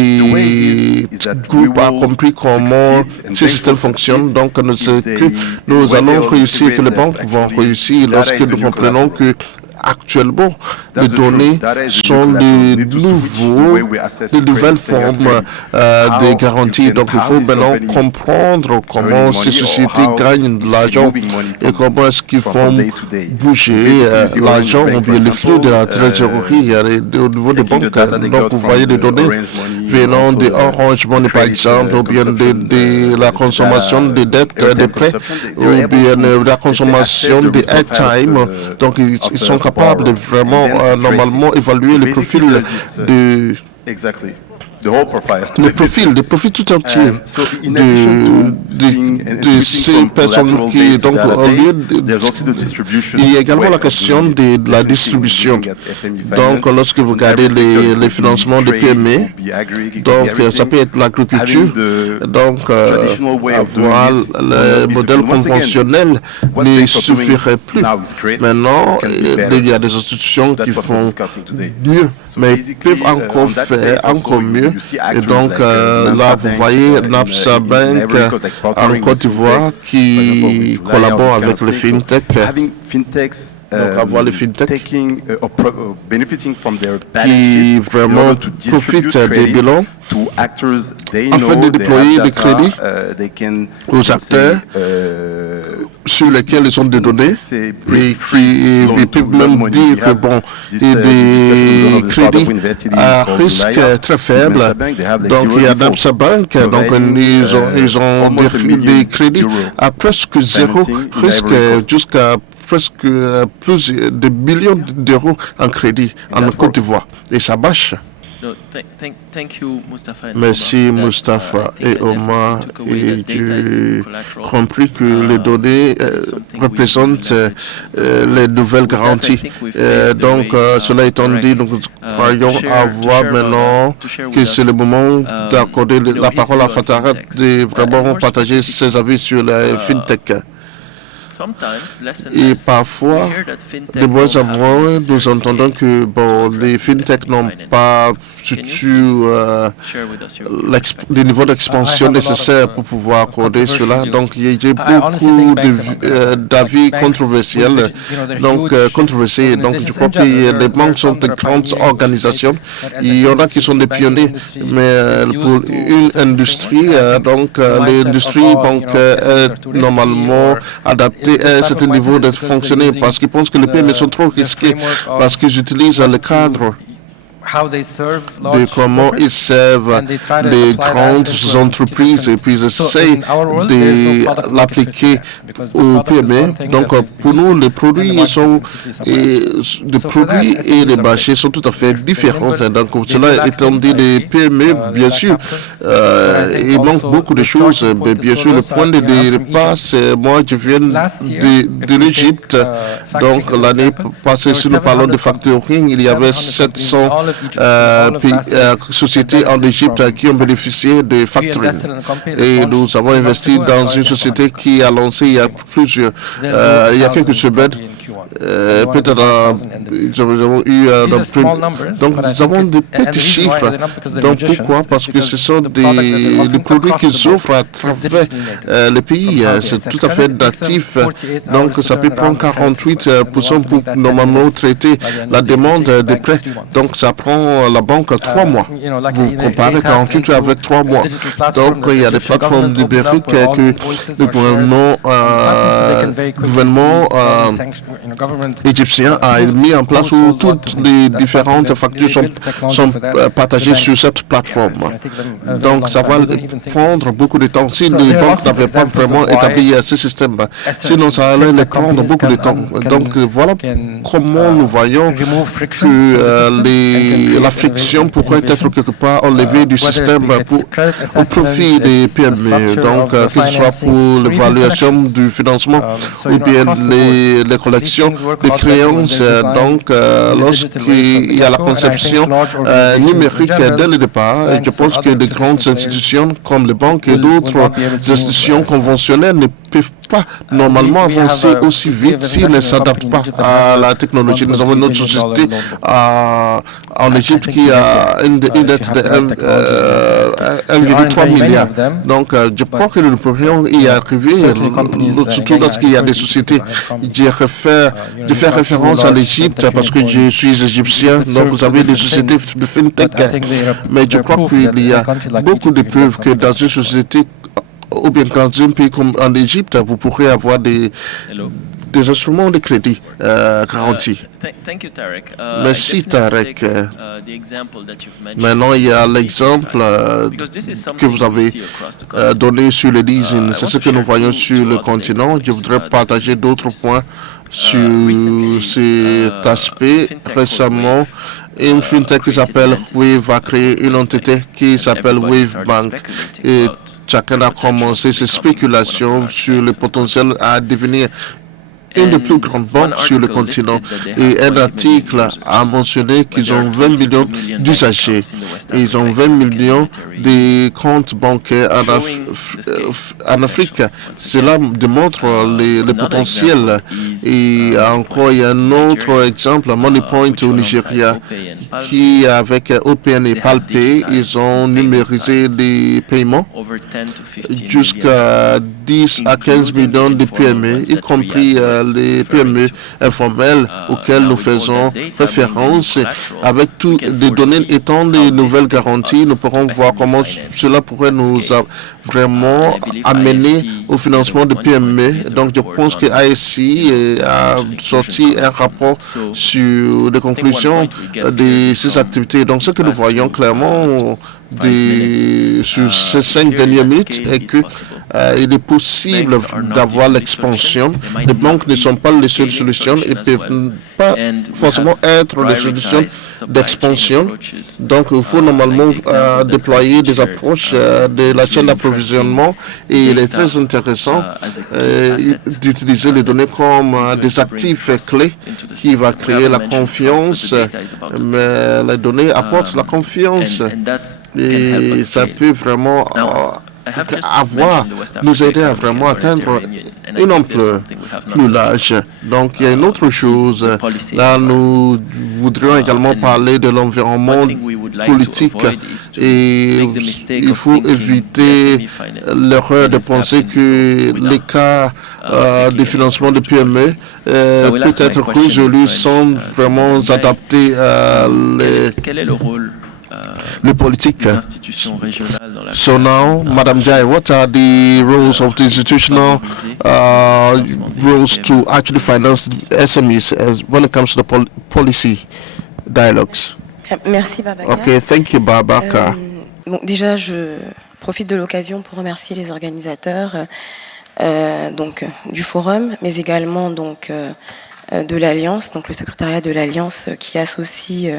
groupe a compris comment ce système fonctionne. Donc, nous allons réussir, que les banques vont réussir lorsque nous comprenons que actuellement, les données sont de nouvelles formes de garanties. Donc, il faut maintenant comprendre comment ces sociétés gagnent de l'argent et comment est-ce qu'ils font bouger l'argent ou bien le flux de la trésorerie au niveau des banques. Donc, vous voyez les données venant de Orange Money, par exemple, ou bien de la consommation des dettes, des prêts, ou bien de la consommation des airtime. Donc, ils sont capables de vraiment normalement évaluer le profil de le profil tout entier de ces personnes qui, donc, au lieu il y a également la question de la distribution. Donc, lorsque vous regardez les financements des PME, donc, ça peut être l'agriculture, donc, avoir le modèle conventionnel ne suffirait plus. Maintenant, il y a des institutions qui font mieux, mais ils peuvent encore faire encore mieux. Et donc, là, vous voyez NAPSA Bank en Côte d'Ivoire qui collabore avec le FinTech. Donc, avoir les FinTech qui vraiment profitent des bilans afin de déployer des crédits aux acteurs sur lesquels ils ont des données et qui peuvent même dire que bon, il y a des crédits à risque très faible. Donc il y a NAPSA Bank, donc ils ont des crédits à presque zéro risque jusqu'à presque plus de millions d'euros en crédit en Côte d'Ivoire. Et ça marche. Merci Mustapha et Omar. Et j'ai compris que les données représentent les nouvelles garanties. Donc, cela étant dit, nous croyons avoir maintenant que c'est le moment d'accorder la parole à Fatahat de vraiment partager ses avis sur la FinTech. Et parfois, de moins en moins, nous entendons que les fintech n'ont pas surtout le niveau d'expansion nécessaire pour pouvoir accorder cela. Donc, il y a beaucoup d'avis controversiels. Donc, je crois que les banques sont de grandes organisations. Il y en a qui sont des pionniers, mais pour une industrie, l'industrie bancaire est normalement adaptée à un certain niveau de fonctionner parce qu'ils pensent que les PME sont trop risqués parce qu'ils utilisent le cadre de comment ils servent les grandes entreprises et puis ils essayent de l'appliquer aux PME. Donc pour nous, les produits et les marchés sont tout à fait différents. Donc cela étant dit, les PME, bien sûr, il manque beaucoup de choses. Mais bien sûr, le point de départ, c'est moi, je viens de l'Égypte. Donc l'année passée, si nous parlons de factoring, il y avait 700 sociétés en Égypte qui ont bénéficié de factoring. Et nous avons investi dans une société qui a lancé il y a quelques semaines. Peut-être nous avons eu donc nous avons des petits chiffres. Donc pourquoi? Parce que ce sont des produits qu'ils offrent à travers le pays. C'est tout à fait natif. Donc ça peut prendre 48% pour normalement traiter la demande des prêts. Donc ça prend la banque 3 mois. Vous comparez 48 avec 3 mois. Donc il y a des plateformes numériques que le gouvernement égyptien a mis en place où toutes les différentes factures sont partagées sur cette plateforme. Donc ça va prendre beaucoup de temps. Si les banques n'avaient pas vraiment établi ce système, sinon ça allait les prendre beaucoup de temps. Donc voilà comment nous voyons que la friction pourrait être quelque part enlevée du système au profit des PME. Donc que ce soit pour l'évaluation du financement ou bien les collections des créances. Donc lorsqu'il y a la conception numérique dès le départ, je pense que les grandes institutions comme les banques et d'autres institutions conventionnelles ne peuvent pas normalement avancer aussi vite s'ils ne s'adaptent pas à la technologie. Nous avons une autre société en Égypte qui a une dette de 1,3 milliard. Donc, je crois que nous pourrions y arriver, surtout lorsqu'il y a des sociétés. Je fais référence à l'Égypte parce que je suis égyptien, donc vous avez des sociétés de fintech. Mais je crois qu'il y a beaucoup de preuves que dans une société ou bien dans un pays comme en Égypte, vous pourrez avoir des instruments de crédit garantis. Merci Tarek. Maintenant, il y a l'exemple que vous avez donné sur le leasing. C'est ce que nous voyons sur le continent. Je voudrais partager d'autres points sur cet aspect. Récemment, une fintech qui s'appelle Wave a créé une entité qui s'appelle Wave Bank. Et chacun a commencé ses spéculations sur le potentiel à devenir une des plus grandes banques sur le continent. Et un article a mentionné qu'ils ont 20 millions d'usagers. Et ils ont 20 millions de comptes bancaires en Afrique. Cela démontre le potentiel. Et encore, il y a un autre exemple, Moneypoint au Nigeria, qui avec OPN et Palpay, ils ont numérisé les paiements jusqu'à 10 à 15 millions de PME, y compris les PME informelles auxquelles nous faisons référence. Avec toutes les données étant des nouvelles garanties, nous pourrons voir comment cela pourrait nous vraiment amener au financement de PME. Donc je pense que ASI a sorti un rapport sur les conclusions de ces activités. Donc ce que nous voyons clairement sur ces 5 dernières minutes est que il est possible d'avoir l'expansion. Les banques ne sont pas les seules solutions et ne peuvent pas forcément être les solutions d'expansion. Donc, il faut normalement déployer des approches de la chaîne d'approvisionnement et il est très intéressant d'utiliser les données comme des actifs clés qui va créer la confiance. Mais les données apportent la confiance et ça peut vraiment nous aider à vraiment atteindre une ampleur plus large. Donc il y a une autre chose. Là, nous voudrions également parler de l'environnement politique et il faut éviter l'erreur de penser que les cas de financement de PME peut être résolu sans vraiment adapter Quel est le rôle le politique? des institutions régionales dans la So now, Madam Jai, what are the roles of the institutional roles to actually finance SMEs when it comes to the policy dialogues? Merci Babacar. Okay, thank you, Babacar. Bon, déjà, je profite de l'occasion pour remercier les organisateurs donc, du forum, mais également donc, de l'Alliance, donc le secrétariat de l'Alliance qui associe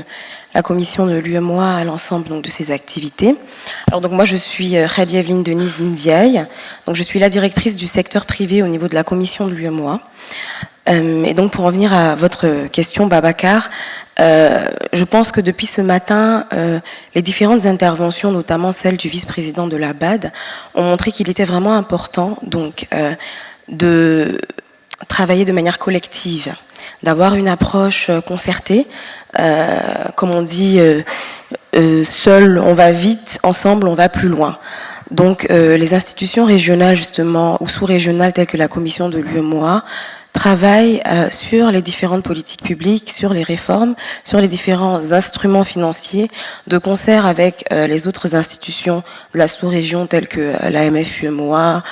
la commission de l'UEMOA à l'ensemble donc, de ces activités. Alors donc moi je suis Khady Evelyne Denise Ndiaye, donc je suis la directrice du secteur privé au niveau de la commission de l'UEMOA. Et donc pour en venir à votre question Babacar, je pense que depuis ce matin, les différentes interventions, notamment celle du vice-président de la BAD, ont montré qu'il était vraiment important donc de travailler de manière collective, d'avoir une approche concertée. Comme on dit, seul on va vite, ensemble on va plus loin. Donc les institutions régionales justement ou sous-régionales telles que la commission de l'UEMOA travaillent sur les différentes politiques publiques, sur les réformes, sur les différents instruments financiers, de concert avec les autres institutions de la sous-région telles que l'AMF-UEMOA,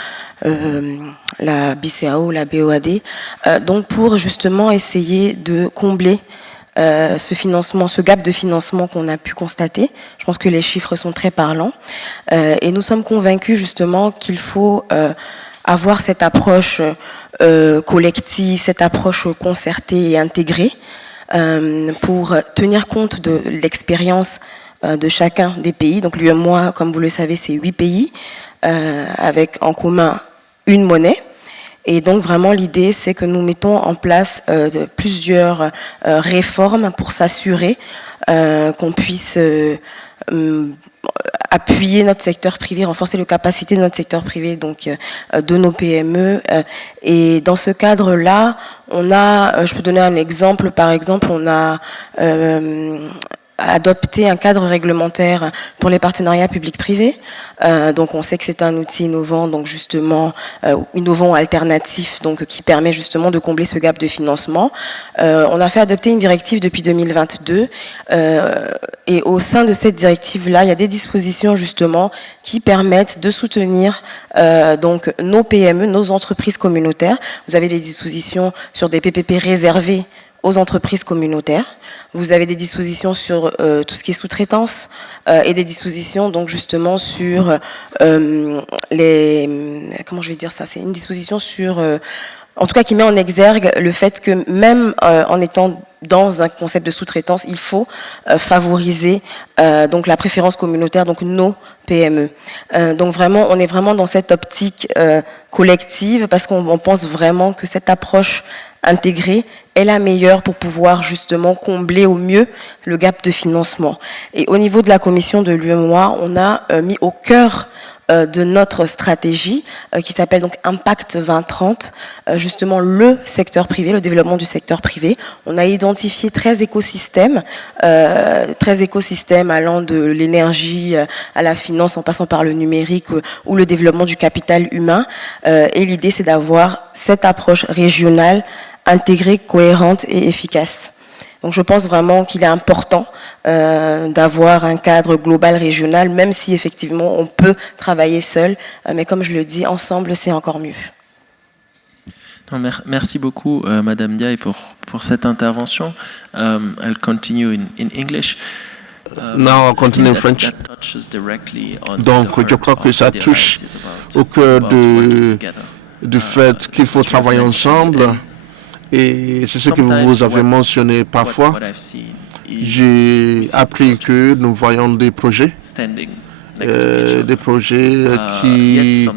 la BCAO, la BOAD, donc pour justement essayer de combler ce financement, ce gap de financement qu'on a pu constater. Je pense que les chiffres sont très parlants. Et nous sommes convaincus justement qu'il faut avoir cette approche collective, cette approche concertée et intégrée pour tenir compte de l'expérience de chacun des pays. Donc l'UEMOA, comme vous le savez, c'est 8 pays avec en commun une monnaie. Et donc vraiment l'idée c'est que nous mettons en place plusieurs réformes pour s'assurer qu'on puisse appuyer notre secteur privé, renforcer les capacités de notre secteur privé, donc de nos PME. Et dans ce cadre-là, on a, je peux donner un exemple, par exemple, on a adopter un cadre réglementaire pour les partenariats publics-privés. Donc on sait que c'est un outil innovant, donc justement innovant alternatif, donc qui permet justement de combler ce gap de financement. On a fait adopter une directive depuis 2022 et au sein de cette directive-là, il y a des dispositions justement qui permettent de soutenir donc nos PME, nos entreprises communautaires. Vous avez des dispositions sur des PPP réservés aux entreprises communautaires. Vous avez des dispositions sur tout ce qui est sous-traitance et des dispositions donc justement sur les... Comment je vais dire ça? C'est une disposition sur... en tout cas qui met en exergue le fait que même en étant dans un concept de sous-traitance, il faut favoriser donc la préférence communautaire, donc nos PME. Donc vraiment, on est vraiment dans cette optique collective parce qu'on pense vraiment que cette approche intégrée est la meilleure pour pouvoir justement combler au mieux le gap de financement. Et au niveau de la commission de l'UEMOA, on a mis au cœur de notre stratégie qui s'appelle donc Impact 2030, justement le secteur privé, le développement du secteur privé. On a identifié 13 écosystèmes allant de l'énergie à la finance en passant par le numérique ou le développement du capital humain. Et l'idée c'est d'avoir cette approche régionale intégrée, cohérente et efficace. Donc je pense vraiment qu'il est important d'avoir un cadre global régional, même si effectivement on peut travailler seul, mais comme je le dis, ensemble c'est encore mieux. Non, merci beaucoup Madame Ndiaye pour cette intervention. I'll continue in English. Now I'll continue in French. Donc je crois que ça touche au cœur du fait qu'il faut travailler ensemble. Et c'est ce que vous avez mentionné parfois. J'ai appris que nous voyons des projets des projets qui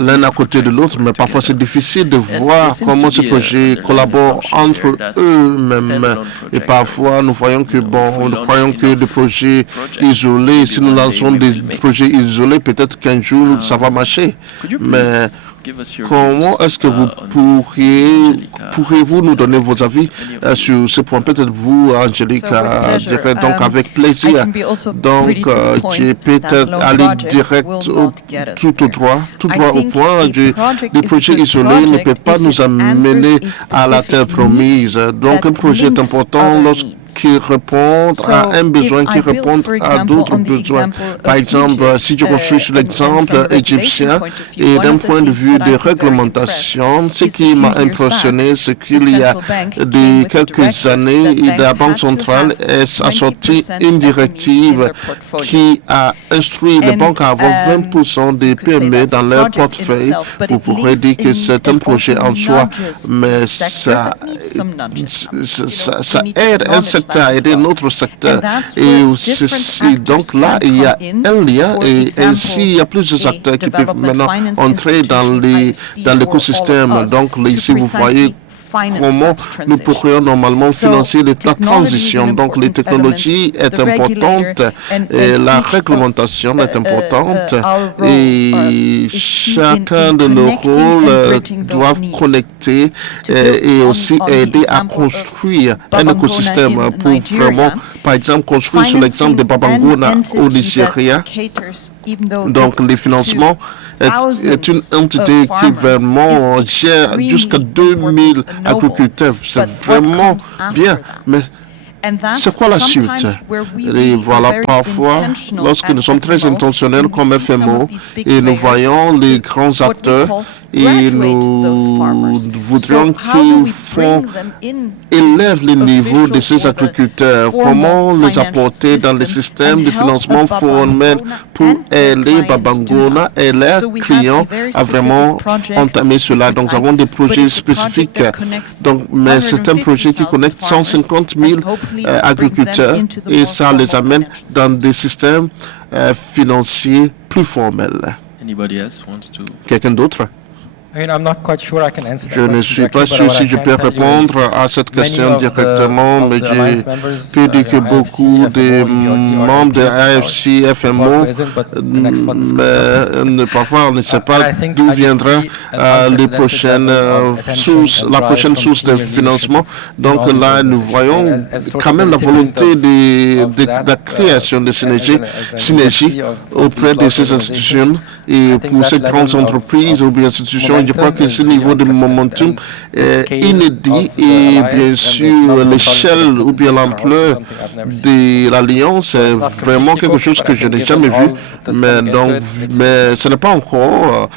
l'un à côté de l'autre, mais parfois c'est difficile de voir comment ces projets collaborent entre eux-mêmes. Et parfois nous voyons que nous croyons que des projets isolés, si nous lançons des projets isolés, peut-être qu'un jour ça va marcher. Mais comment est-ce que vous pourriez-vous nous donner vos avis sur ce point? Peut-être vous, Angélique, dirait donc avec plaisir. Donc, j'ai peut-être aller direct tout droit au point. Les projets isolés ne peuvent pas nous amener à la terre promise. Donc, un projet est important lorsqu'il répond à un besoin, qui répond à d'autres besoins. Par exemple, si je construis sur l'exemple égyptien et d'un point de vue des réglementations, ce qui m'a impressionné, c'est qu'il y a quelques années, la Banque centrale a sorti une directive qui a instruit les banques à avoir 20% des PME dans leur portefeuille. Vous pourrez dire que c'est un projet en soi, mais ça aide un secteur à aider un autre secteur. Et donc là, il y a un lien, et ainsi il y a plusieurs acteurs qui peuvent maintenant entrer dans l'écosystème. Donc ici, vous voyez comment nous pourrions normalement financer la transition. Donc, les technologies est importante et la réglementation est importante, et chacun de nos rôles doit connecter et aussi aider à construire un écosystème pour vraiment, par exemple, construire sur l'exemple de Babangona au Nigeria. Donc, le financement est une entité qui vraiment gère jusqu'à 2000 agriculteurs. C'est vraiment bien, mais c'est quoi la suite? Et voilà, parfois, lorsque nous sommes très intentionnels comme FMO et nous voyons les grands acteurs et nous voudrions qu'ils élèvent le niveau de ces agriculteurs, comment les apporter dans le système de financement formel pour aider Babangona et leurs clients à vraiment entamer cela. Donc, nous avons des projets spécifiques. Donc, mais c'est un projet qui connecte 150 000 agriculteurs et ça les amène dans des systèmes financiers plus formels. Quelqu'un d'autre? Je ne suis pas sûr si je peux répondre à cette question directement, mais je peux dire que beaucoup de membres de AFC FMO, mais parfois on ne sait pas d'où viendra la prochaine source de financement. Donc là, nous voyons quand même la volonté de la création de synergie auprès de ces institutions, et pour ces grandes entreprises ou bien institutions. Je crois que ce niveau de momentum est inédit, et bien sûr l'échelle ou bien l'ampleur de l'alliance est vraiment quelque chose que je n'ai jamais vu, mais ce n'est pas encore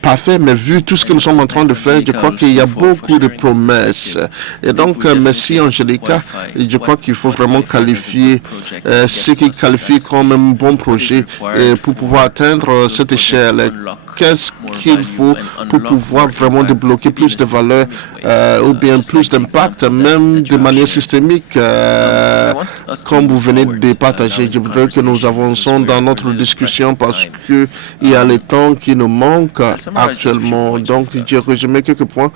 parfait, mais vu tout ce que nous sommes en train de faire, je crois qu'il y a beaucoup de promesses. Et donc, merci Angélica. Je crois qu'il faut vraiment qualifier ce qui qualifie comme un bon projet pour pouvoir atteindre cette échelle. Qu'est-ce qu'il faut pour pouvoir vraiment débloquer plus de valeur ou bien plus d'impact, même de manière systémique, comme vous venez de partager. Je voudrais que nous avançons dans notre discussion parce qu'il y a le temps qui nous manque actuellement. Donc, j'ai résumé quelques points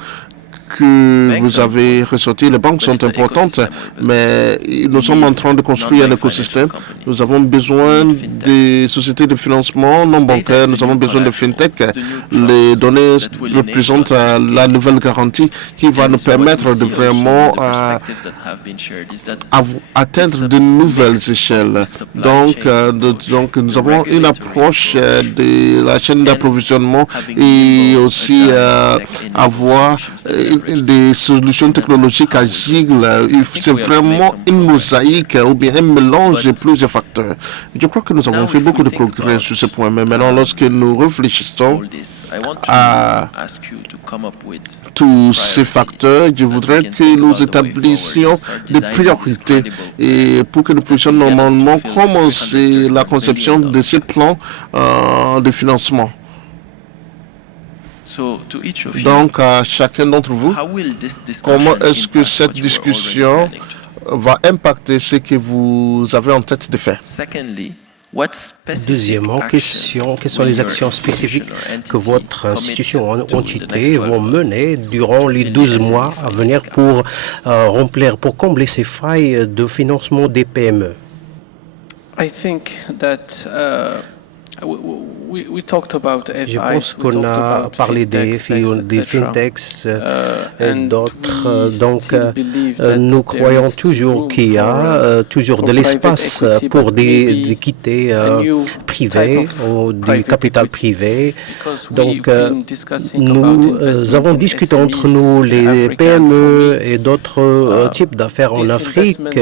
que vous avez ressortis. Les banques sont importantes, mais nous sommes en train de construire un écosystème. Nous avons besoin des sociétés de financement non bancaires, nous avons besoin de FinTech. Les données représentent la nouvelle garantie qui va nous permettre de vraiment atteindre de nouvelles échelles. Donc, nous avons une approche de la chaîne d'approvisionnement et aussi avoir des solutions technologiques agiles. C'est vraiment une mosaïque ou bien un mélange de plusieurs facteurs. Je crois que nous avons fait beaucoup de progrès sur ce point, mais maintenant, lorsque nous réfléchissons à tous ces facteurs, je voudrais que nous établissions des priorités et pour que nous puissions normalement commencer la conception de ces plans de financement. Donc, à chacun d'entre vous, comment est-ce que cette discussion va impacter ce que vous avez en tête de faire? Deuxièmement, quelles sont les actions spécifiques que votre institution ou entité vont mener durant les 12 mois à venir pour pour combler ces failles de financement des PME? Je pense qu'on a parlé des FI, des fintechs et d'autres. Donc, nous croyons toujours qu'il y a toujours de l'espace pour des équités privées ou du capital privé. Donc, nous avons discuté entre nous les PME et d'autres types d'affaires en Afrique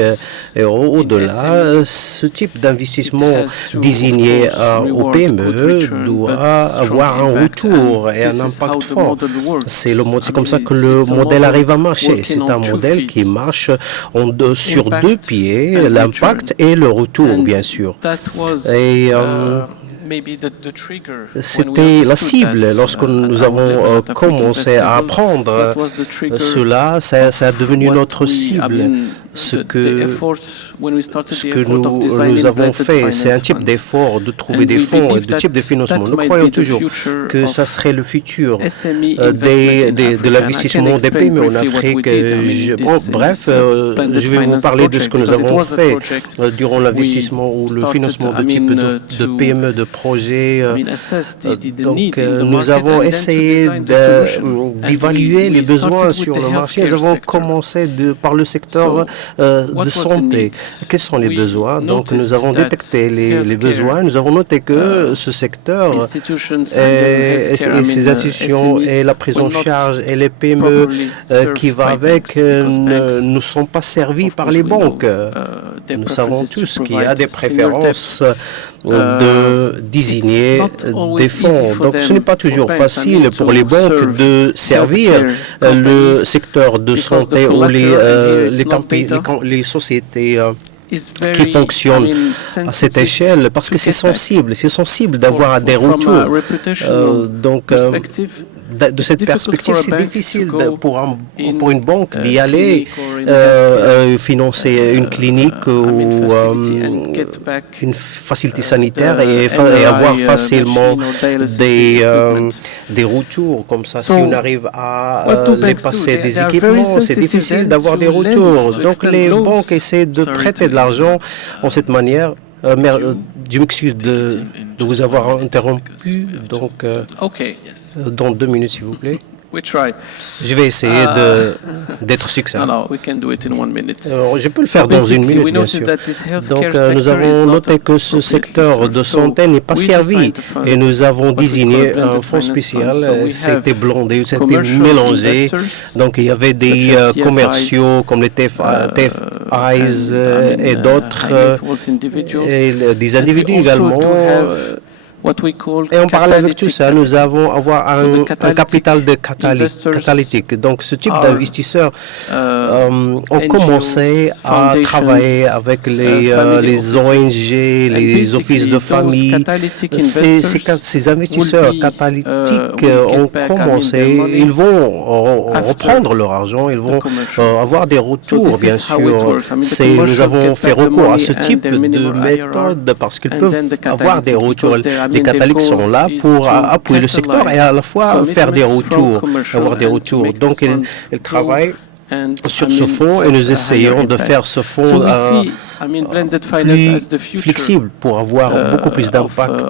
et au-delà. Ce type d'investissement désigné aux PME doit avoir un retour et un impact fort. C'est comme ça que le modèle arrive à marcher. C'est un modèle qui marche sur deux pieds, l'impact et le retour, bien sûr. Et c'était la cible lorsque nous avons commencé à apprendre cela, ça a devenu notre cible. Ce que nous avons fait, c'est un type d'effort de trouver des fonds et de type de financement. Nous croyons toujours que ça serait le futur de l'investissement des PME en Afrique. Bref, je vais vous parler de ce que nous avons fait durant l'investissement ou le financement de type de PME, de projets. Donc, nous avons essayé d'évaluer les besoins sur le marché. Nous avons commencé par le secteur de santé. Quels sont les besoins? Donc, nous avons détecté les besoins. Nous avons noté que ce secteur et ces institutions et la prise en charge et les PME qui va avec ne sont pas servis par les banques. Nous savons tous qu'il y a des préférences de désigner des fonds. Donc, ce n'est pas toujours facile pour les banques de servir le secteur de santé ou les sociétés qui fonctionnent à cette échelle parce que c'est sensible d'avoir des retours. Donc, de cette perspective, c'est difficile pour une banque d'y aller financer une clinique ou une facilité sanitaire et avoir facilement des retours comme ça. Si on arrive à les passer des équipements, c'est difficile d'avoir des retours. Donc les banques essaient de prêter de l'argent en cette manière. Je m'excuse de vous avoir interrompu. Donc, dans 2 minutes, s'il vous plaît. Je vais essayer d'être succinct. Je peux le faire dans 1 minute, bien sûr. Donc, nous avons noté que ce secteur de santé n'est pas servi et nous avons désigné un fonds spécial. C'était blindé, c'était mélangé. Donc, il y avait des commerciaux comme les TFIs et d'autres, et des individus également. Et en parallèle avec tout ça, nous avons un capital de catalytique. Donc, ce type d'investisseurs ont commencé à travailler avec les ONG, les offices de famille. Ces investisseurs catalytiques ont commencé, ils vont reprendre leur argent, ils vont avoir des retours, bien sûr. Nous avons fait recours à ce type de méthode parce qu'ils peuvent avoir des retours. Les catholiques sont là pour appuyer le secteur et à la fois faire des retours, avoir des retours. Donc, ils travaillent sur ce fonds et nous essayons de faire ce fonds plus flexible pour avoir beaucoup plus d'impact.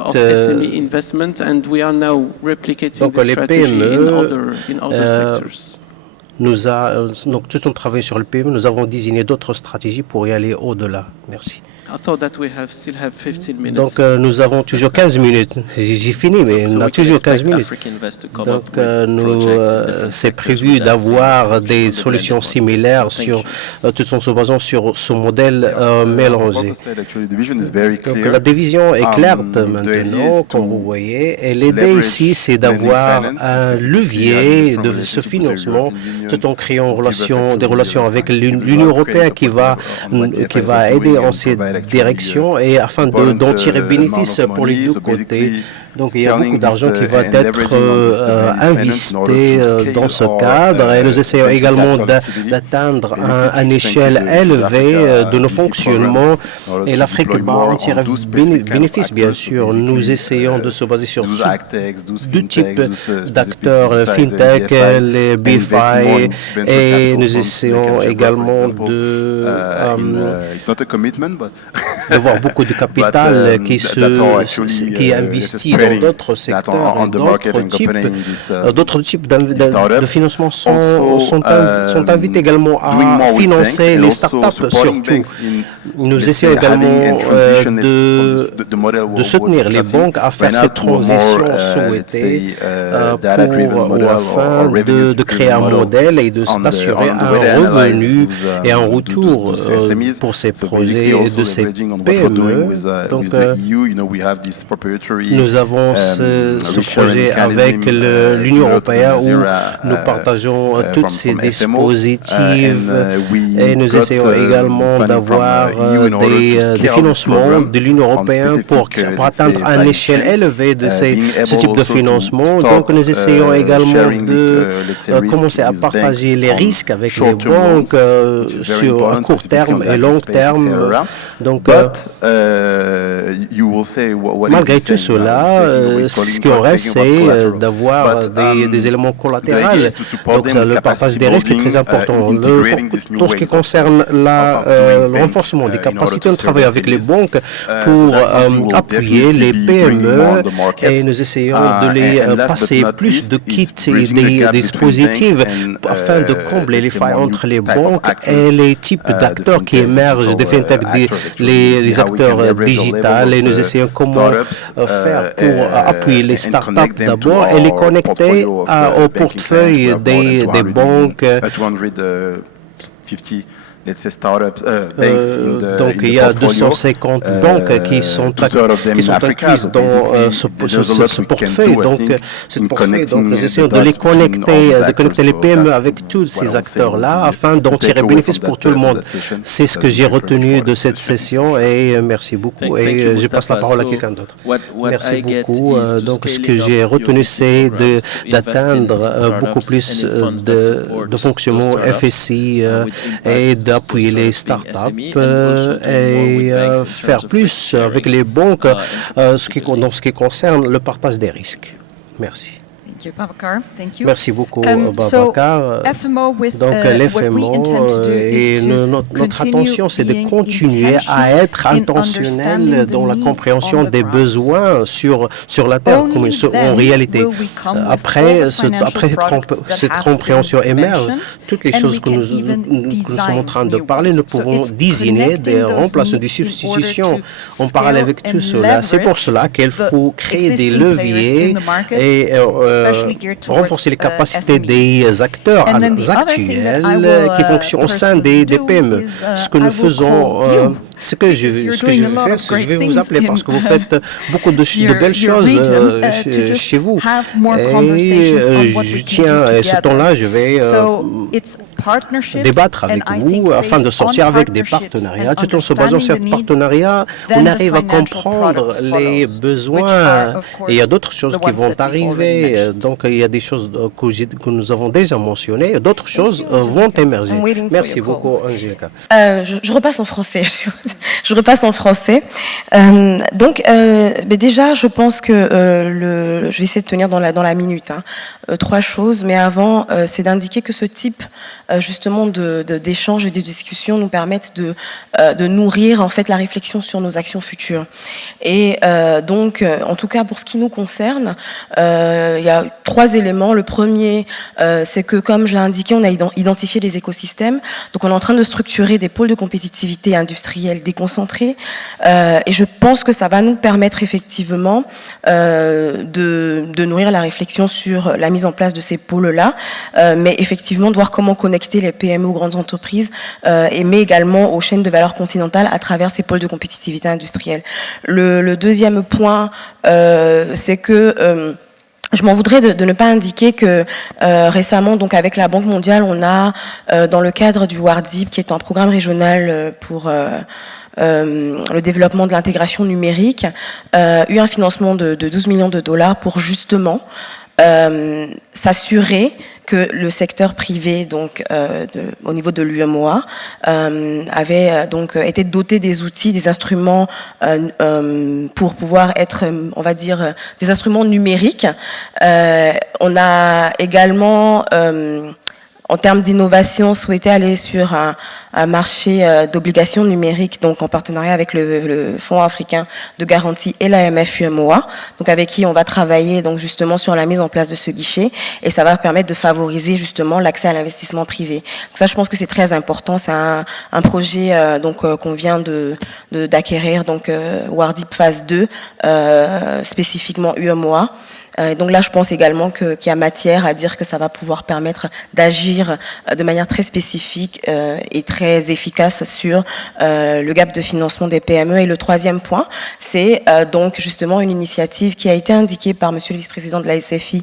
Donc, les PME, donc, tout en travaillant sur le PME, nous avons désigné d'autres stratégies pour y aller au-delà. Merci. Donc, nous avons toujours 15 minutes. J'ai fini, mais on a toujours 15 minutes. Donc, c'est prévu d'avoir des solutions similaires tout en se basant sur ce modèle mélangé. Donc, la division est claire maintenant, comme vous voyez. Et l'idée ici, c'est d'avoir un levier de ce financement tout en créant des relations avec l'Union européenne qui va aider en cette direction et afin d'en tirer bénéfice pour les deux côtés. Donc il y a beaucoup d'argent qui va être investi dans ce cadre et nous essayons également d'atteindre une échelle élevée de nos fonctionnements et l'Afrique va en tirer bénéfice bien sûr. Nous essayons de se baser sur deux types d'acteurs, FinTech, les BFI et nous essayons également de voir beaucoup de capital qui est investi dans d'autres secteurs et d'autres types de financement sont invités également à financer les startups surtout. Nous essayons également de soutenir les banques à faire cette transition souhaitée afin de créer un modèle et d'assurer un revenu et un retour pour ces projets de ces PME. Donc, nous avons ce projet avec l'Union européenne où nous partageons toutes ces dispositifs et nous essayons également d'avoir des financements de l'Union européenne pour atteindre une échelle élevée de ce type de financement. Donc, nous essayons également de commencer à partager les risques avec les banques sur court terme et long terme. Donc, malgré tout cela, ce qui en reste, c'est d'avoir des éléments collatéraux. Donc, le partage des risques est très important. Tout ce qui concerne le renforcement des capacités, on travaille avec les banques pour appuyer les PME et nous essayons de les passer plus de kits et des dispositifs afin de combler les failles entre les banques et les types d'acteurs qui émergent des FinTech, les acteurs digitales et nous essayons comment faire pour appuyer les startups d'abord et les connecter au portefeuille des banques. Donc il y a 250 banques qui sont incluses dans ce portefeuille. Donc nous essayons de les connecter, les PME avec tous ces acteurs-là afin d'en tirer bénéfice pour tout le monde. C'est ce que j'ai retenu de cette session et merci beaucoup. Et je passe la parole à quelqu'un d'autre. Merci beaucoup. Donc ce que j'ai retenu, c'est d'atteindre beaucoup plus de fonctionnement FSI et d'appuyer les startups et faire plus avec les banques dans ce qui concerne le partage des risques. Merci. Merci beaucoup, Babacar. Donc, l'FMO et notre attention, c'est de continuer à être intentionnel dans la compréhension des besoins sur la Terre, comme en réalité. Après cette compréhension émerge, toutes les choses que nous sommes en train de parler, nous pouvons désigner des remplaçants, des substitutions en parallèle avec tout cela. C'est pour cela qu'il faut créer des leviers et renforcer les capacités des acteurs actuels qui fonctionnent au sein des PME. Ce que nous faisons, ce que je vais faire, je vais vous appeler parce que vous faites beaucoup de belles choses chez vous. Et je tiens, ce temps-là, je vais débattre avec vous afin de sortir avec des partenariats. Tout en se basant sur ces partenariats, on arrive à comprendre les besoins et il y a d'autres choses qui vont arriver. Donc, il y a des choses que nous avons déjà mentionnées et d'autres choses vont émerger. Merci beaucoup, Angelica. Je repasse en français. Donc, déjà, je pense que je vais essayer de tenir dans la minute. Trois choses, mais avant, c'est d'indiquer que ce type justement d'échanges et de discussions nous permettent de nourrir en fait la réflexion sur nos actions futures. Et donc, en tout cas pour ce qui nous concerne, il y a trois éléments. Le premier, c'est que comme je l'ai indiqué, on a identifié les écosystèmes. Donc on est en train de structurer des pôles de compétitivité industrielle déconcentrés. Et je pense que ça va nous permettre effectivement de nourrir la réflexion sur la mise en place de ces pôles-là, mais effectivement de voir comment connecter les PME aux grandes entreprises, mais également aux chaînes de valeur continentales à travers ces pôles de compétitivité industrielle. Le deuxième point, c'est que je m'en voudrais de ne pas indiquer que récemment, donc avec la Banque mondiale, on a, dans le cadre du WARDIP, qui est un programme régional pour le développement de l'intégration numérique, eu un financement de 12 millions de dollars pour justement s'assurer que le secteur privé, donc au niveau de l'UMOA, avait donc été doté des outils, des instruments pour pouvoir être, on va dire, des instruments numériques. On a également en termes d'innovation, souhaité aller sur un marché d'obligations numériques, donc en partenariat avec le Fonds africain de garantie et l'AMF UMOA, donc avec qui on va travailler donc justement sur la mise en place de ce guichet, et ça va permettre de favoriser justement l'accès à l'investissement privé. Donc ça, je pense que c'est très important. C'est un projet donc qu'on vient d'acquérir, donc Wardip phase 2, spécifiquement UMOA. Et donc là, je pense également qu'il y a matière à dire que ça va pouvoir permettre d'agir de manière très spécifique et très efficace sur le gap de financement des PME. Et le troisième point, c'est donc justement une initiative qui a été indiquée par Monsieur le vice-président de la SFI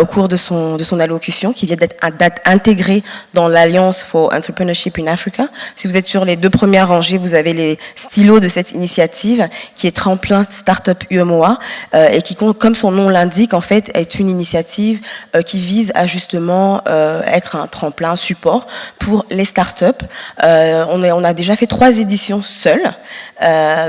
au cours de son allocution, qui vient d'être intégrée dans l'Alliance for Entrepreneurship in Africa. Si vous êtes sur les 2 premières rangées, vous avez les stylos de cette initiative qui est Tremplin Startup UMOA et qui, comme son nom l'indique, en fait, est une initiative qui vise à justement être un tremplin, un support pour les startups. On a déjà fait 3 éditions seules,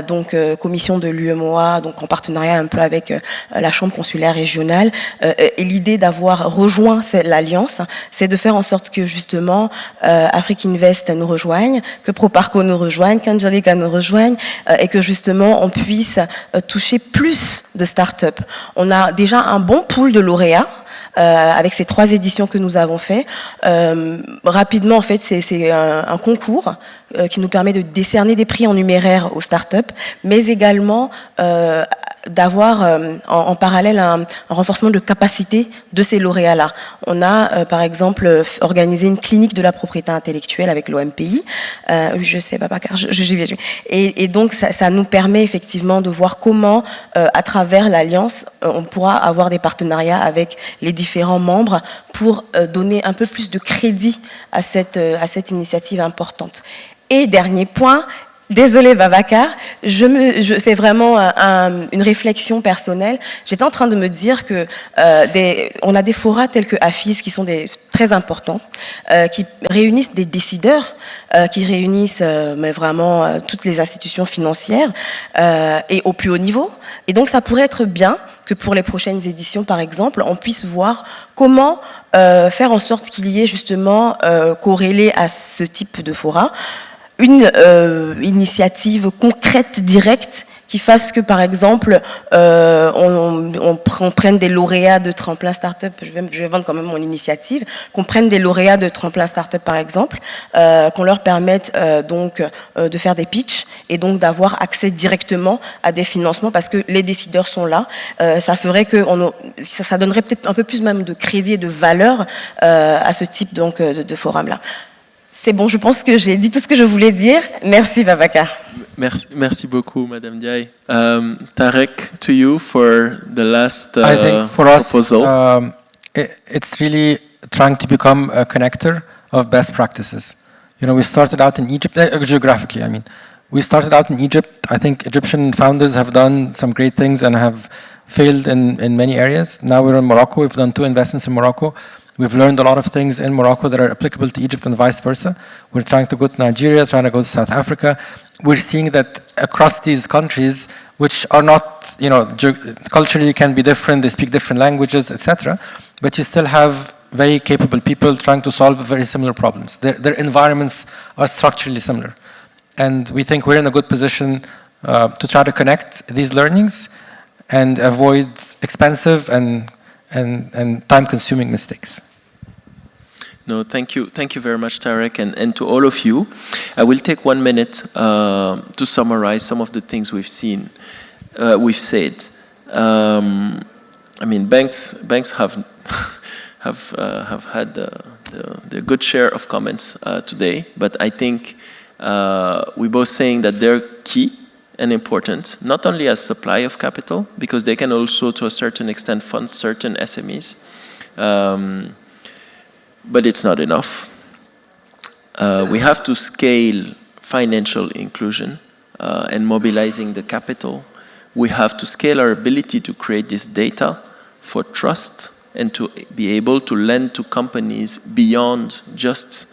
donc commission de l'UMOA, donc en partenariat un peu avec la chambre consulaire régionale. Et l'idée d'avoir rejoint l'alliance, c'est de faire en sorte que justement Afrique Invest nous rejoigne, que Proparco nous rejoigne, qu'Angelica nous rejoigne, et que justement on puisse toucher plus de startups. On a déjà un bon pool de lauréats avec ces 3 éditions que nous avons fait. Rapidement, en fait, c'est un concours qui nous permet de décerner des prix en numéraire aux startups, mais également d'avoir en parallèle un renforcement de capacité de ces lauréats-là. On a, par exemple, organisé une clinique de la propriété intellectuelle avec l'OMPI. Je sais pas, car et donc, ça nous permet effectivement de voir comment, à travers l'Alliance, on pourra avoir des partenariats avec les différents membres pour donner un peu plus de crédit à cette initiative importante. Et dernier point, désolée Babacar, c'est vraiment une réflexion personnelle. J'étais en train de me dire que on a des forats tels que AFIS qui sont très importants, qui réunissent des décideurs, qui réunissent mais vraiment toutes les institutions financières et au plus haut niveau. Et donc ça pourrait être bien que pour les prochaines éditions, par exemple, on puisse voir comment faire en sorte qu'il y ait justement corrélé à ce type de fora une initiative concrète, directe, qui fasse que, par exemple, on prenne des lauréats de Tremplin Startup, je vais vendre quand même mon initiative, qu'on prenne des lauréats de Tremplin Startup, par exemple, qu'on leur permette donc de faire des pitchs et donc d'avoir accès directement à des financements parce que les décideurs sont là. Ça ferait que ça donnerait peut-être un peu plus même de crédit et de valeur à ce type donc de forum-là. C'est bon, je pense que j'ai dit tout ce que je voulais dire. Merci, Babacar. Merci beaucoup, Madame Diaye. Tarek, to you for the last I think for proposal. Us, it's really trying to become a connector of best practices. You know, we started out in Egypt, geographically, I mean. We started out in Egypt. I think Egyptian founders have done some great things and have failed in many areas. Now we're in Morocco. We've done 2 investments in Morocco. We've learned a lot of things in Morocco that are applicable to Egypt and vice versa. We're trying to go to Nigeria, trying to go to South Africa. We're seeing that across these countries, which are not, you know, culturally can be different, they speak different languages, etc., but you still have very capable people trying to solve very similar problems. Their environments are structurally similar. And we think we're in a good position to try to connect these learnings and avoid expensive and time-consuming mistakes. No, thank you very much, Tarek, and to all of you. I will take 1 minute to summarize some of the things we've said. I mean, banks have had the good share of comments today, but I think we're both saying that they're key and important, not only as supply of capital, because they can also, to a certain extent, fund certain SMEs. But it's not enough. We have to scale financial inclusion and mobilizing the capital. We have to scale our ability to create this data for trust and to be able to lend to companies beyond just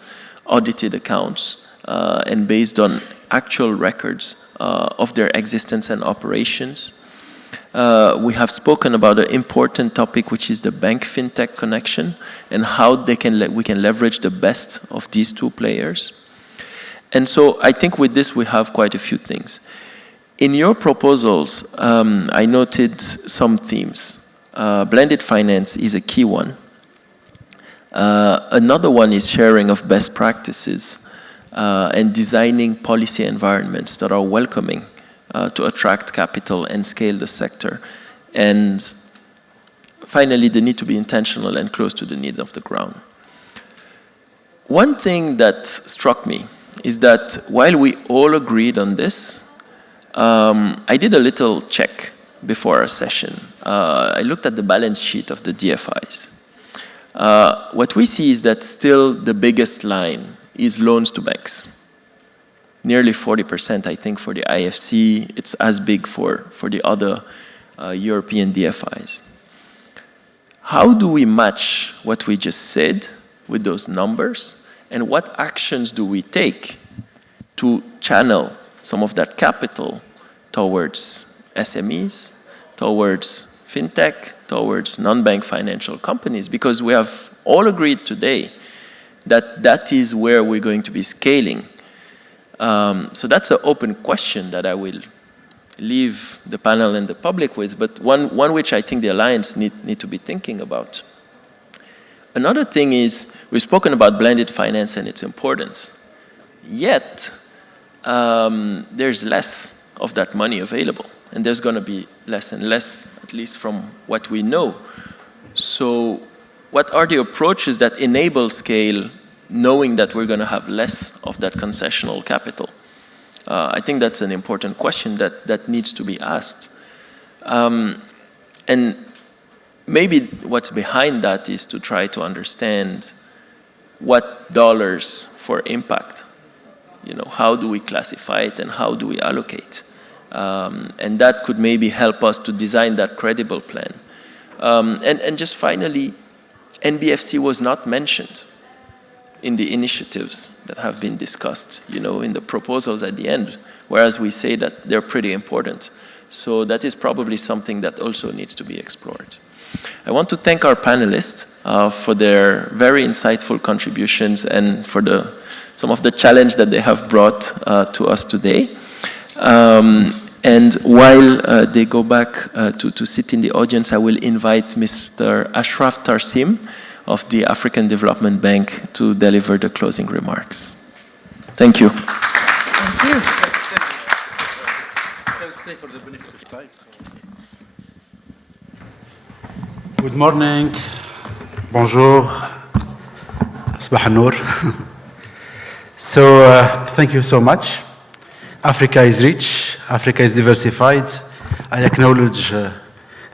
audited accounts and based on actual records of their existence and operations. We have spoken about an important topic, which is the bank-fintech connection and how we can leverage the best of these two players. And so I think with this we have quite a few things. In your proposals, I noted some themes. Blended finance is a key one. Another one is sharing of best practices and designing policy environments that are welcoming to attract capital and scale the sector. And finally, the need to be intentional and close to the need of the ground. One thing that struck me is that while we all agreed on this, I did a little check before our session. I looked at the balance sheet of the DFIs. What we see is that still the biggest line is loans to banks. Nearly 40%, I think, for the IFC. It's as big for the other European DFIs. How do we match what we just said with those numbers? And what actions do we take to channel some of that capital towards SMEs, towards fintech, towards non-bank financial companies? Because we have all agreed today that that is where we're going to be scaling. So that's an open question that I will leave the panel and the public with, but one which I think the Alliance need to be thinking about. Another thing is, we've spoken about blended finance and its importance. Yet, there's less of that money available, and there's going to be less and less, at least from what we know. So what are the approaches that enable scale, knowing that we're going to have less of that concessional capital? I think that's an important question that needs to be asked. And maybe what's behind that is to try to understand what dollars for impact. How do we classify it and how do we allocate? And that could maybe help us to design that credible plan. And just finally, NBFC was not mentioned in the initiatives that have been discussed, in the proposals at the end, whereas we say that they're pretty important. So that is probably something that also needs to be explored. I want to thank our panelists for their very insightful contributions and for some of the challenge that they have brought to us today. And while they go back to sit in the audience, I will invite Mr. Ashraf Tarsim of the African Development Bank to deliver the closing remarks. Thank you. Thank you. Stay for the benefit of time. Good morning. Bonjour. Sabah al-Noor. So, thank you so much. Africa is rich. Africa is diversified. I acknowledge the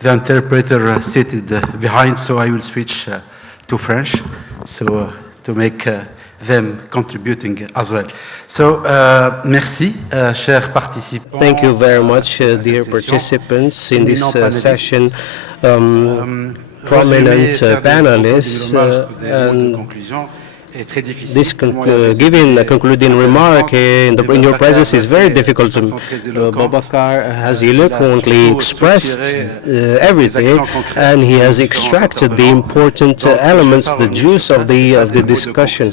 interpreter seated behind, so I will switch to French, so to make them contributing as well. So, merci, chers participants. Thank you very much, dear participants in this session, prominent panelists, and this giving a concluding remark in your presence is very difficult. Boubacar has eloquently expressed everything, and he has extracted the important elements, the juice of the discussion.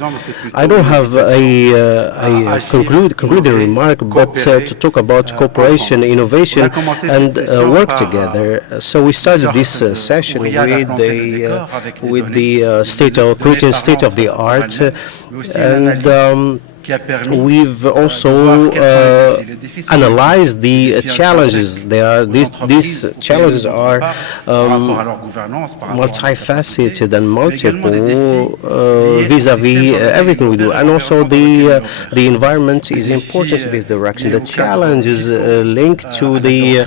I don't have a concluding remark, but to talk about cooperation, innovation, and work together. So we started this session with the creating state of the art. And we've also analyzed the challenges. These challenges are multifaceted and multiple vis-a-vis everything we do. And also the environment is important in this direction. The challenge is linked to the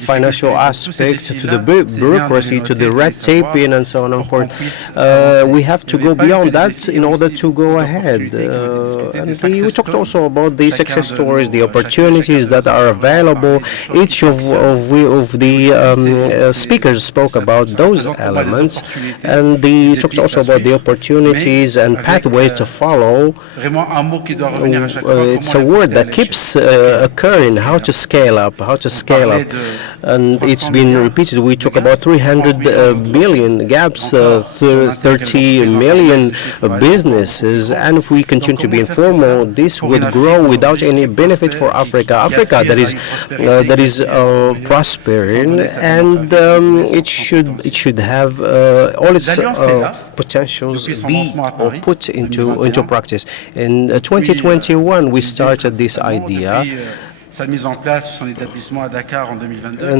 financial aspect, to the bureaucracy, to the red taping, and so on and forth. We have to go beyond that in order to go ahead. And we talked also about the success stories, the opportunities that are available. Each of the speakers spoke about those elements, and they talked also about the opportunities and pathways to follow. It's a word that keeps occurring, how to scale up, and it's been repeated. We talk about 300 billion gaps, 30 million businesses, and if we continue to be informal, this would grow without any benefit for Africa. Africa that is prospering, and it should have all its potentials be put into practice. In 2021, we started this idea. And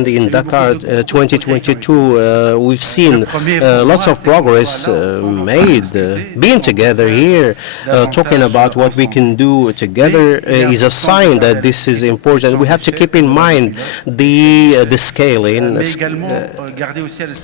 in Dakar 2022, we've seen lots of progress made. Being together here, talking about what we can do together is a sign that this is important. We have to keep in mind the scaling,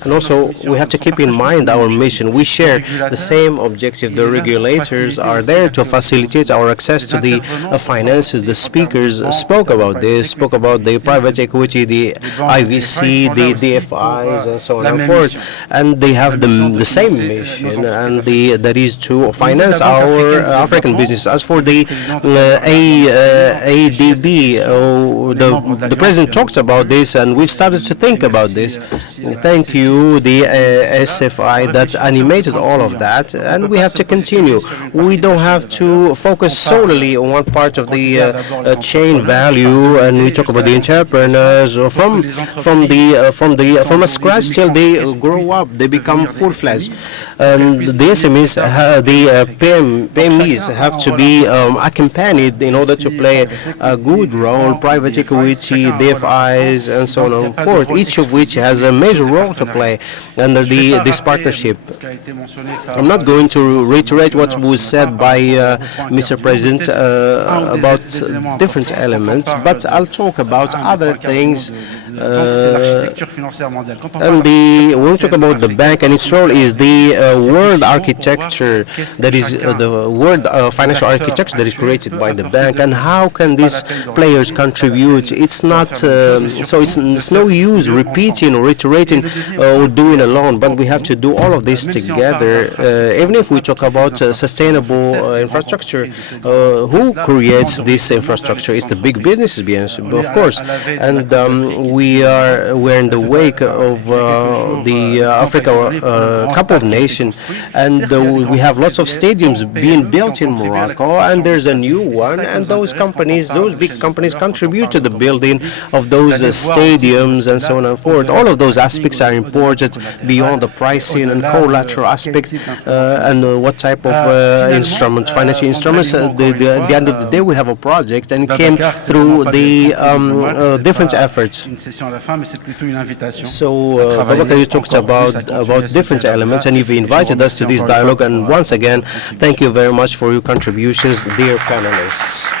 and also we have to keep in mind our mission. We share the same objective. The regulators are there to facilitate our access to the finances. The speakers spoke about this, spoke about the private equity, the IVC, the DFIs, and so on and forth. And they have the same mission, and that is to finance our African business. As for the ADB, the President talked about this, and we started to think about this. Thank you, the SFI, that animated all of that, and we have to continue. We don't have to focus solely on one part of the chain value, and we talk about the entrepreneurs from a scratch till they grow up, they become full-fledged. The SMEs, the PMEs have to be accompanied in order to play a good role. Private equity, DFIs, and so on and forth, each of which has a major role to play under this partnership. I'm not going to reiterate what was said by Mr. President about different elements, but I'll talk about other things. And when we talk about the bank and its role is the world architecture, that is the world financial architecture that is created by the bank, and how can these players contribute? It's not so it's no use repeating or reiterating or doing alone, but we have to do all of this together. Even if we talk about sustainable infrastructure, who creates this infrastructure? It's the big businesses, of course, and we're in the wake of the Africa Cup of Nations, and we have lots of stadiums being built in Morocco, and there's a new one, and those big companies contribute to the building of those stadiums and so on and forth. All of those aspects are important beyond the pricing and collateral aspects, and what type of financial instruments. At the end of the day, we have a project, and it came through the different efforts. So, Babakar, you talked about different elements, and you've invited us to this dialogue, and once again, thank you very much for your contributions, dear panelists.